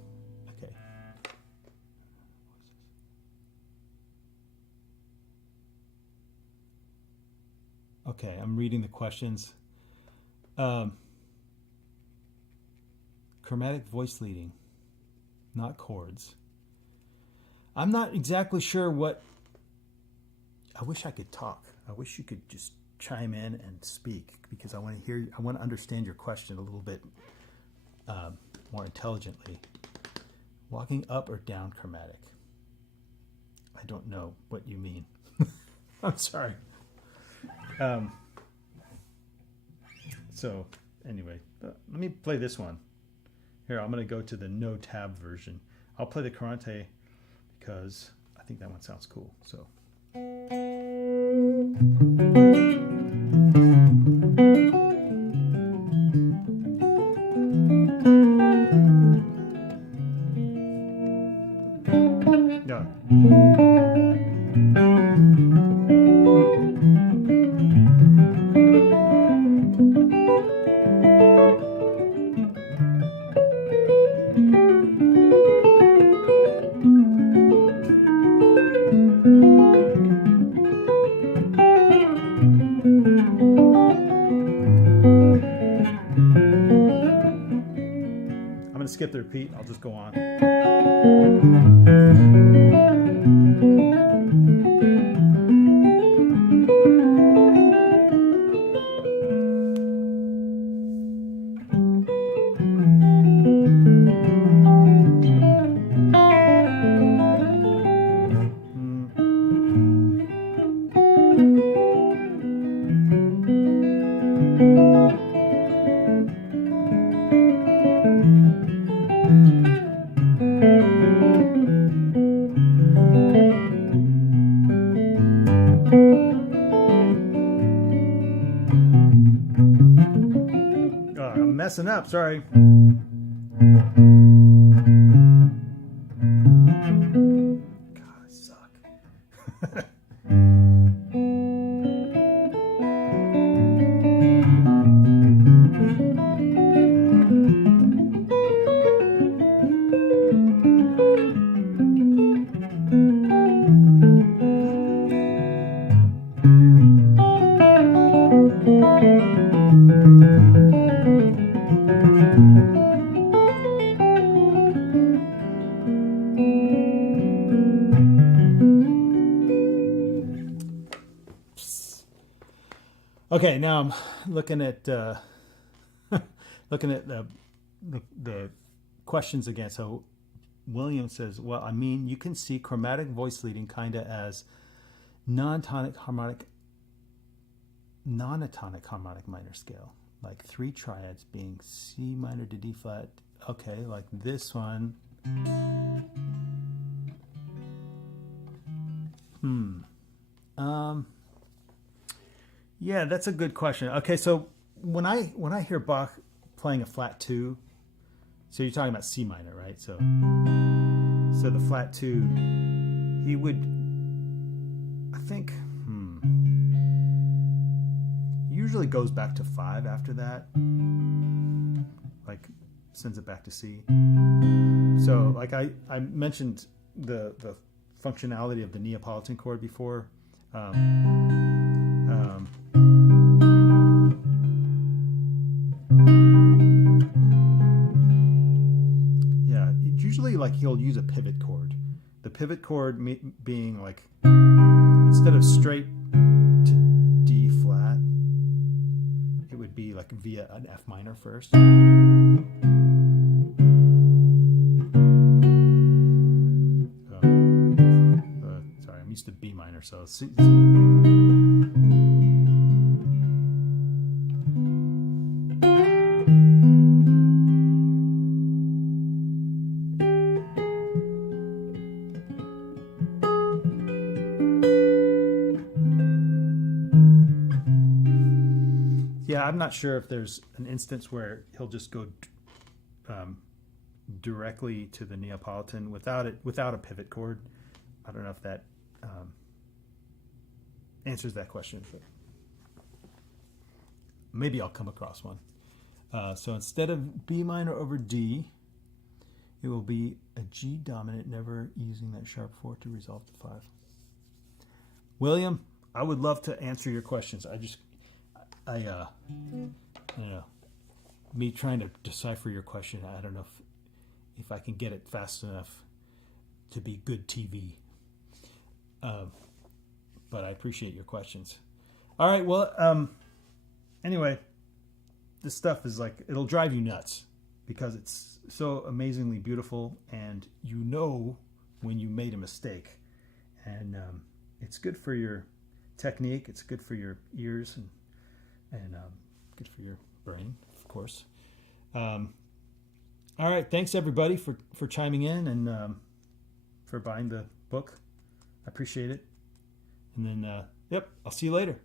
Okay, I'm reading the questions. Chromatic voice leading, not chords. I'm not exactly sure what. I wish I could talk. I wish you could just chime in and speak because I want to hear. I want to understand your question a little bit more intelligently. Walking up or down chromatic? I don't know what you mean. I'm sorry. So anyway, let me play this one. Here, I'm going to go to the no tab version. I'll play the Carante because I think that one sounds cool. So. Yeah. Skip the repeat, I'll just go on. I'm messing up, sorry. Okay, now I'm looking at looking at the questions again. So William says, well, I mean, you can see chromatic voice leading kind of as non-atonic harmonic minor scale, like 3 triads being C minor to D flat. Okay, like this one. Yeah, that's a good question. Okay, so when I hear Bach playing a flat 2, so you're talking about C minor, right? So the flat 2, he would, I think, he usually goes back to 5 after that, like sends it back to C. So like I mentioned the functionality of the Neapolitan chord before. Yeah, usually like he'll use a pivot chord. The pivot chord being like, instead of straight to D flat, it would be like via an F minor first. Sorry, I'm used to B minor, so C. Yeah, I'm not sure if there's an instance where he'll just go directly to the Neapolitan without a pivot chord. I don't know if that answers that question. But maybe I'll come across one. So instead of B minor over D, it will be a G dominant, never using that sharp 4 to resolve to 5. William, I would love to answer your questions. I don't know, me trying to decipher your question, I don't know if I can get it fast enough to be good TV. But I appreciate your questions. All right, well, anyway, this stuff is like, it'll drive you nuts because it's so amazingly beautiful, and you know when you made a mistake. And it's good for your technique, it's good for your ears, and good for your brain, of course. All right, thanks everybody for chiming in and for buying the book. I appreciate it. And then, yep, I'll see you later.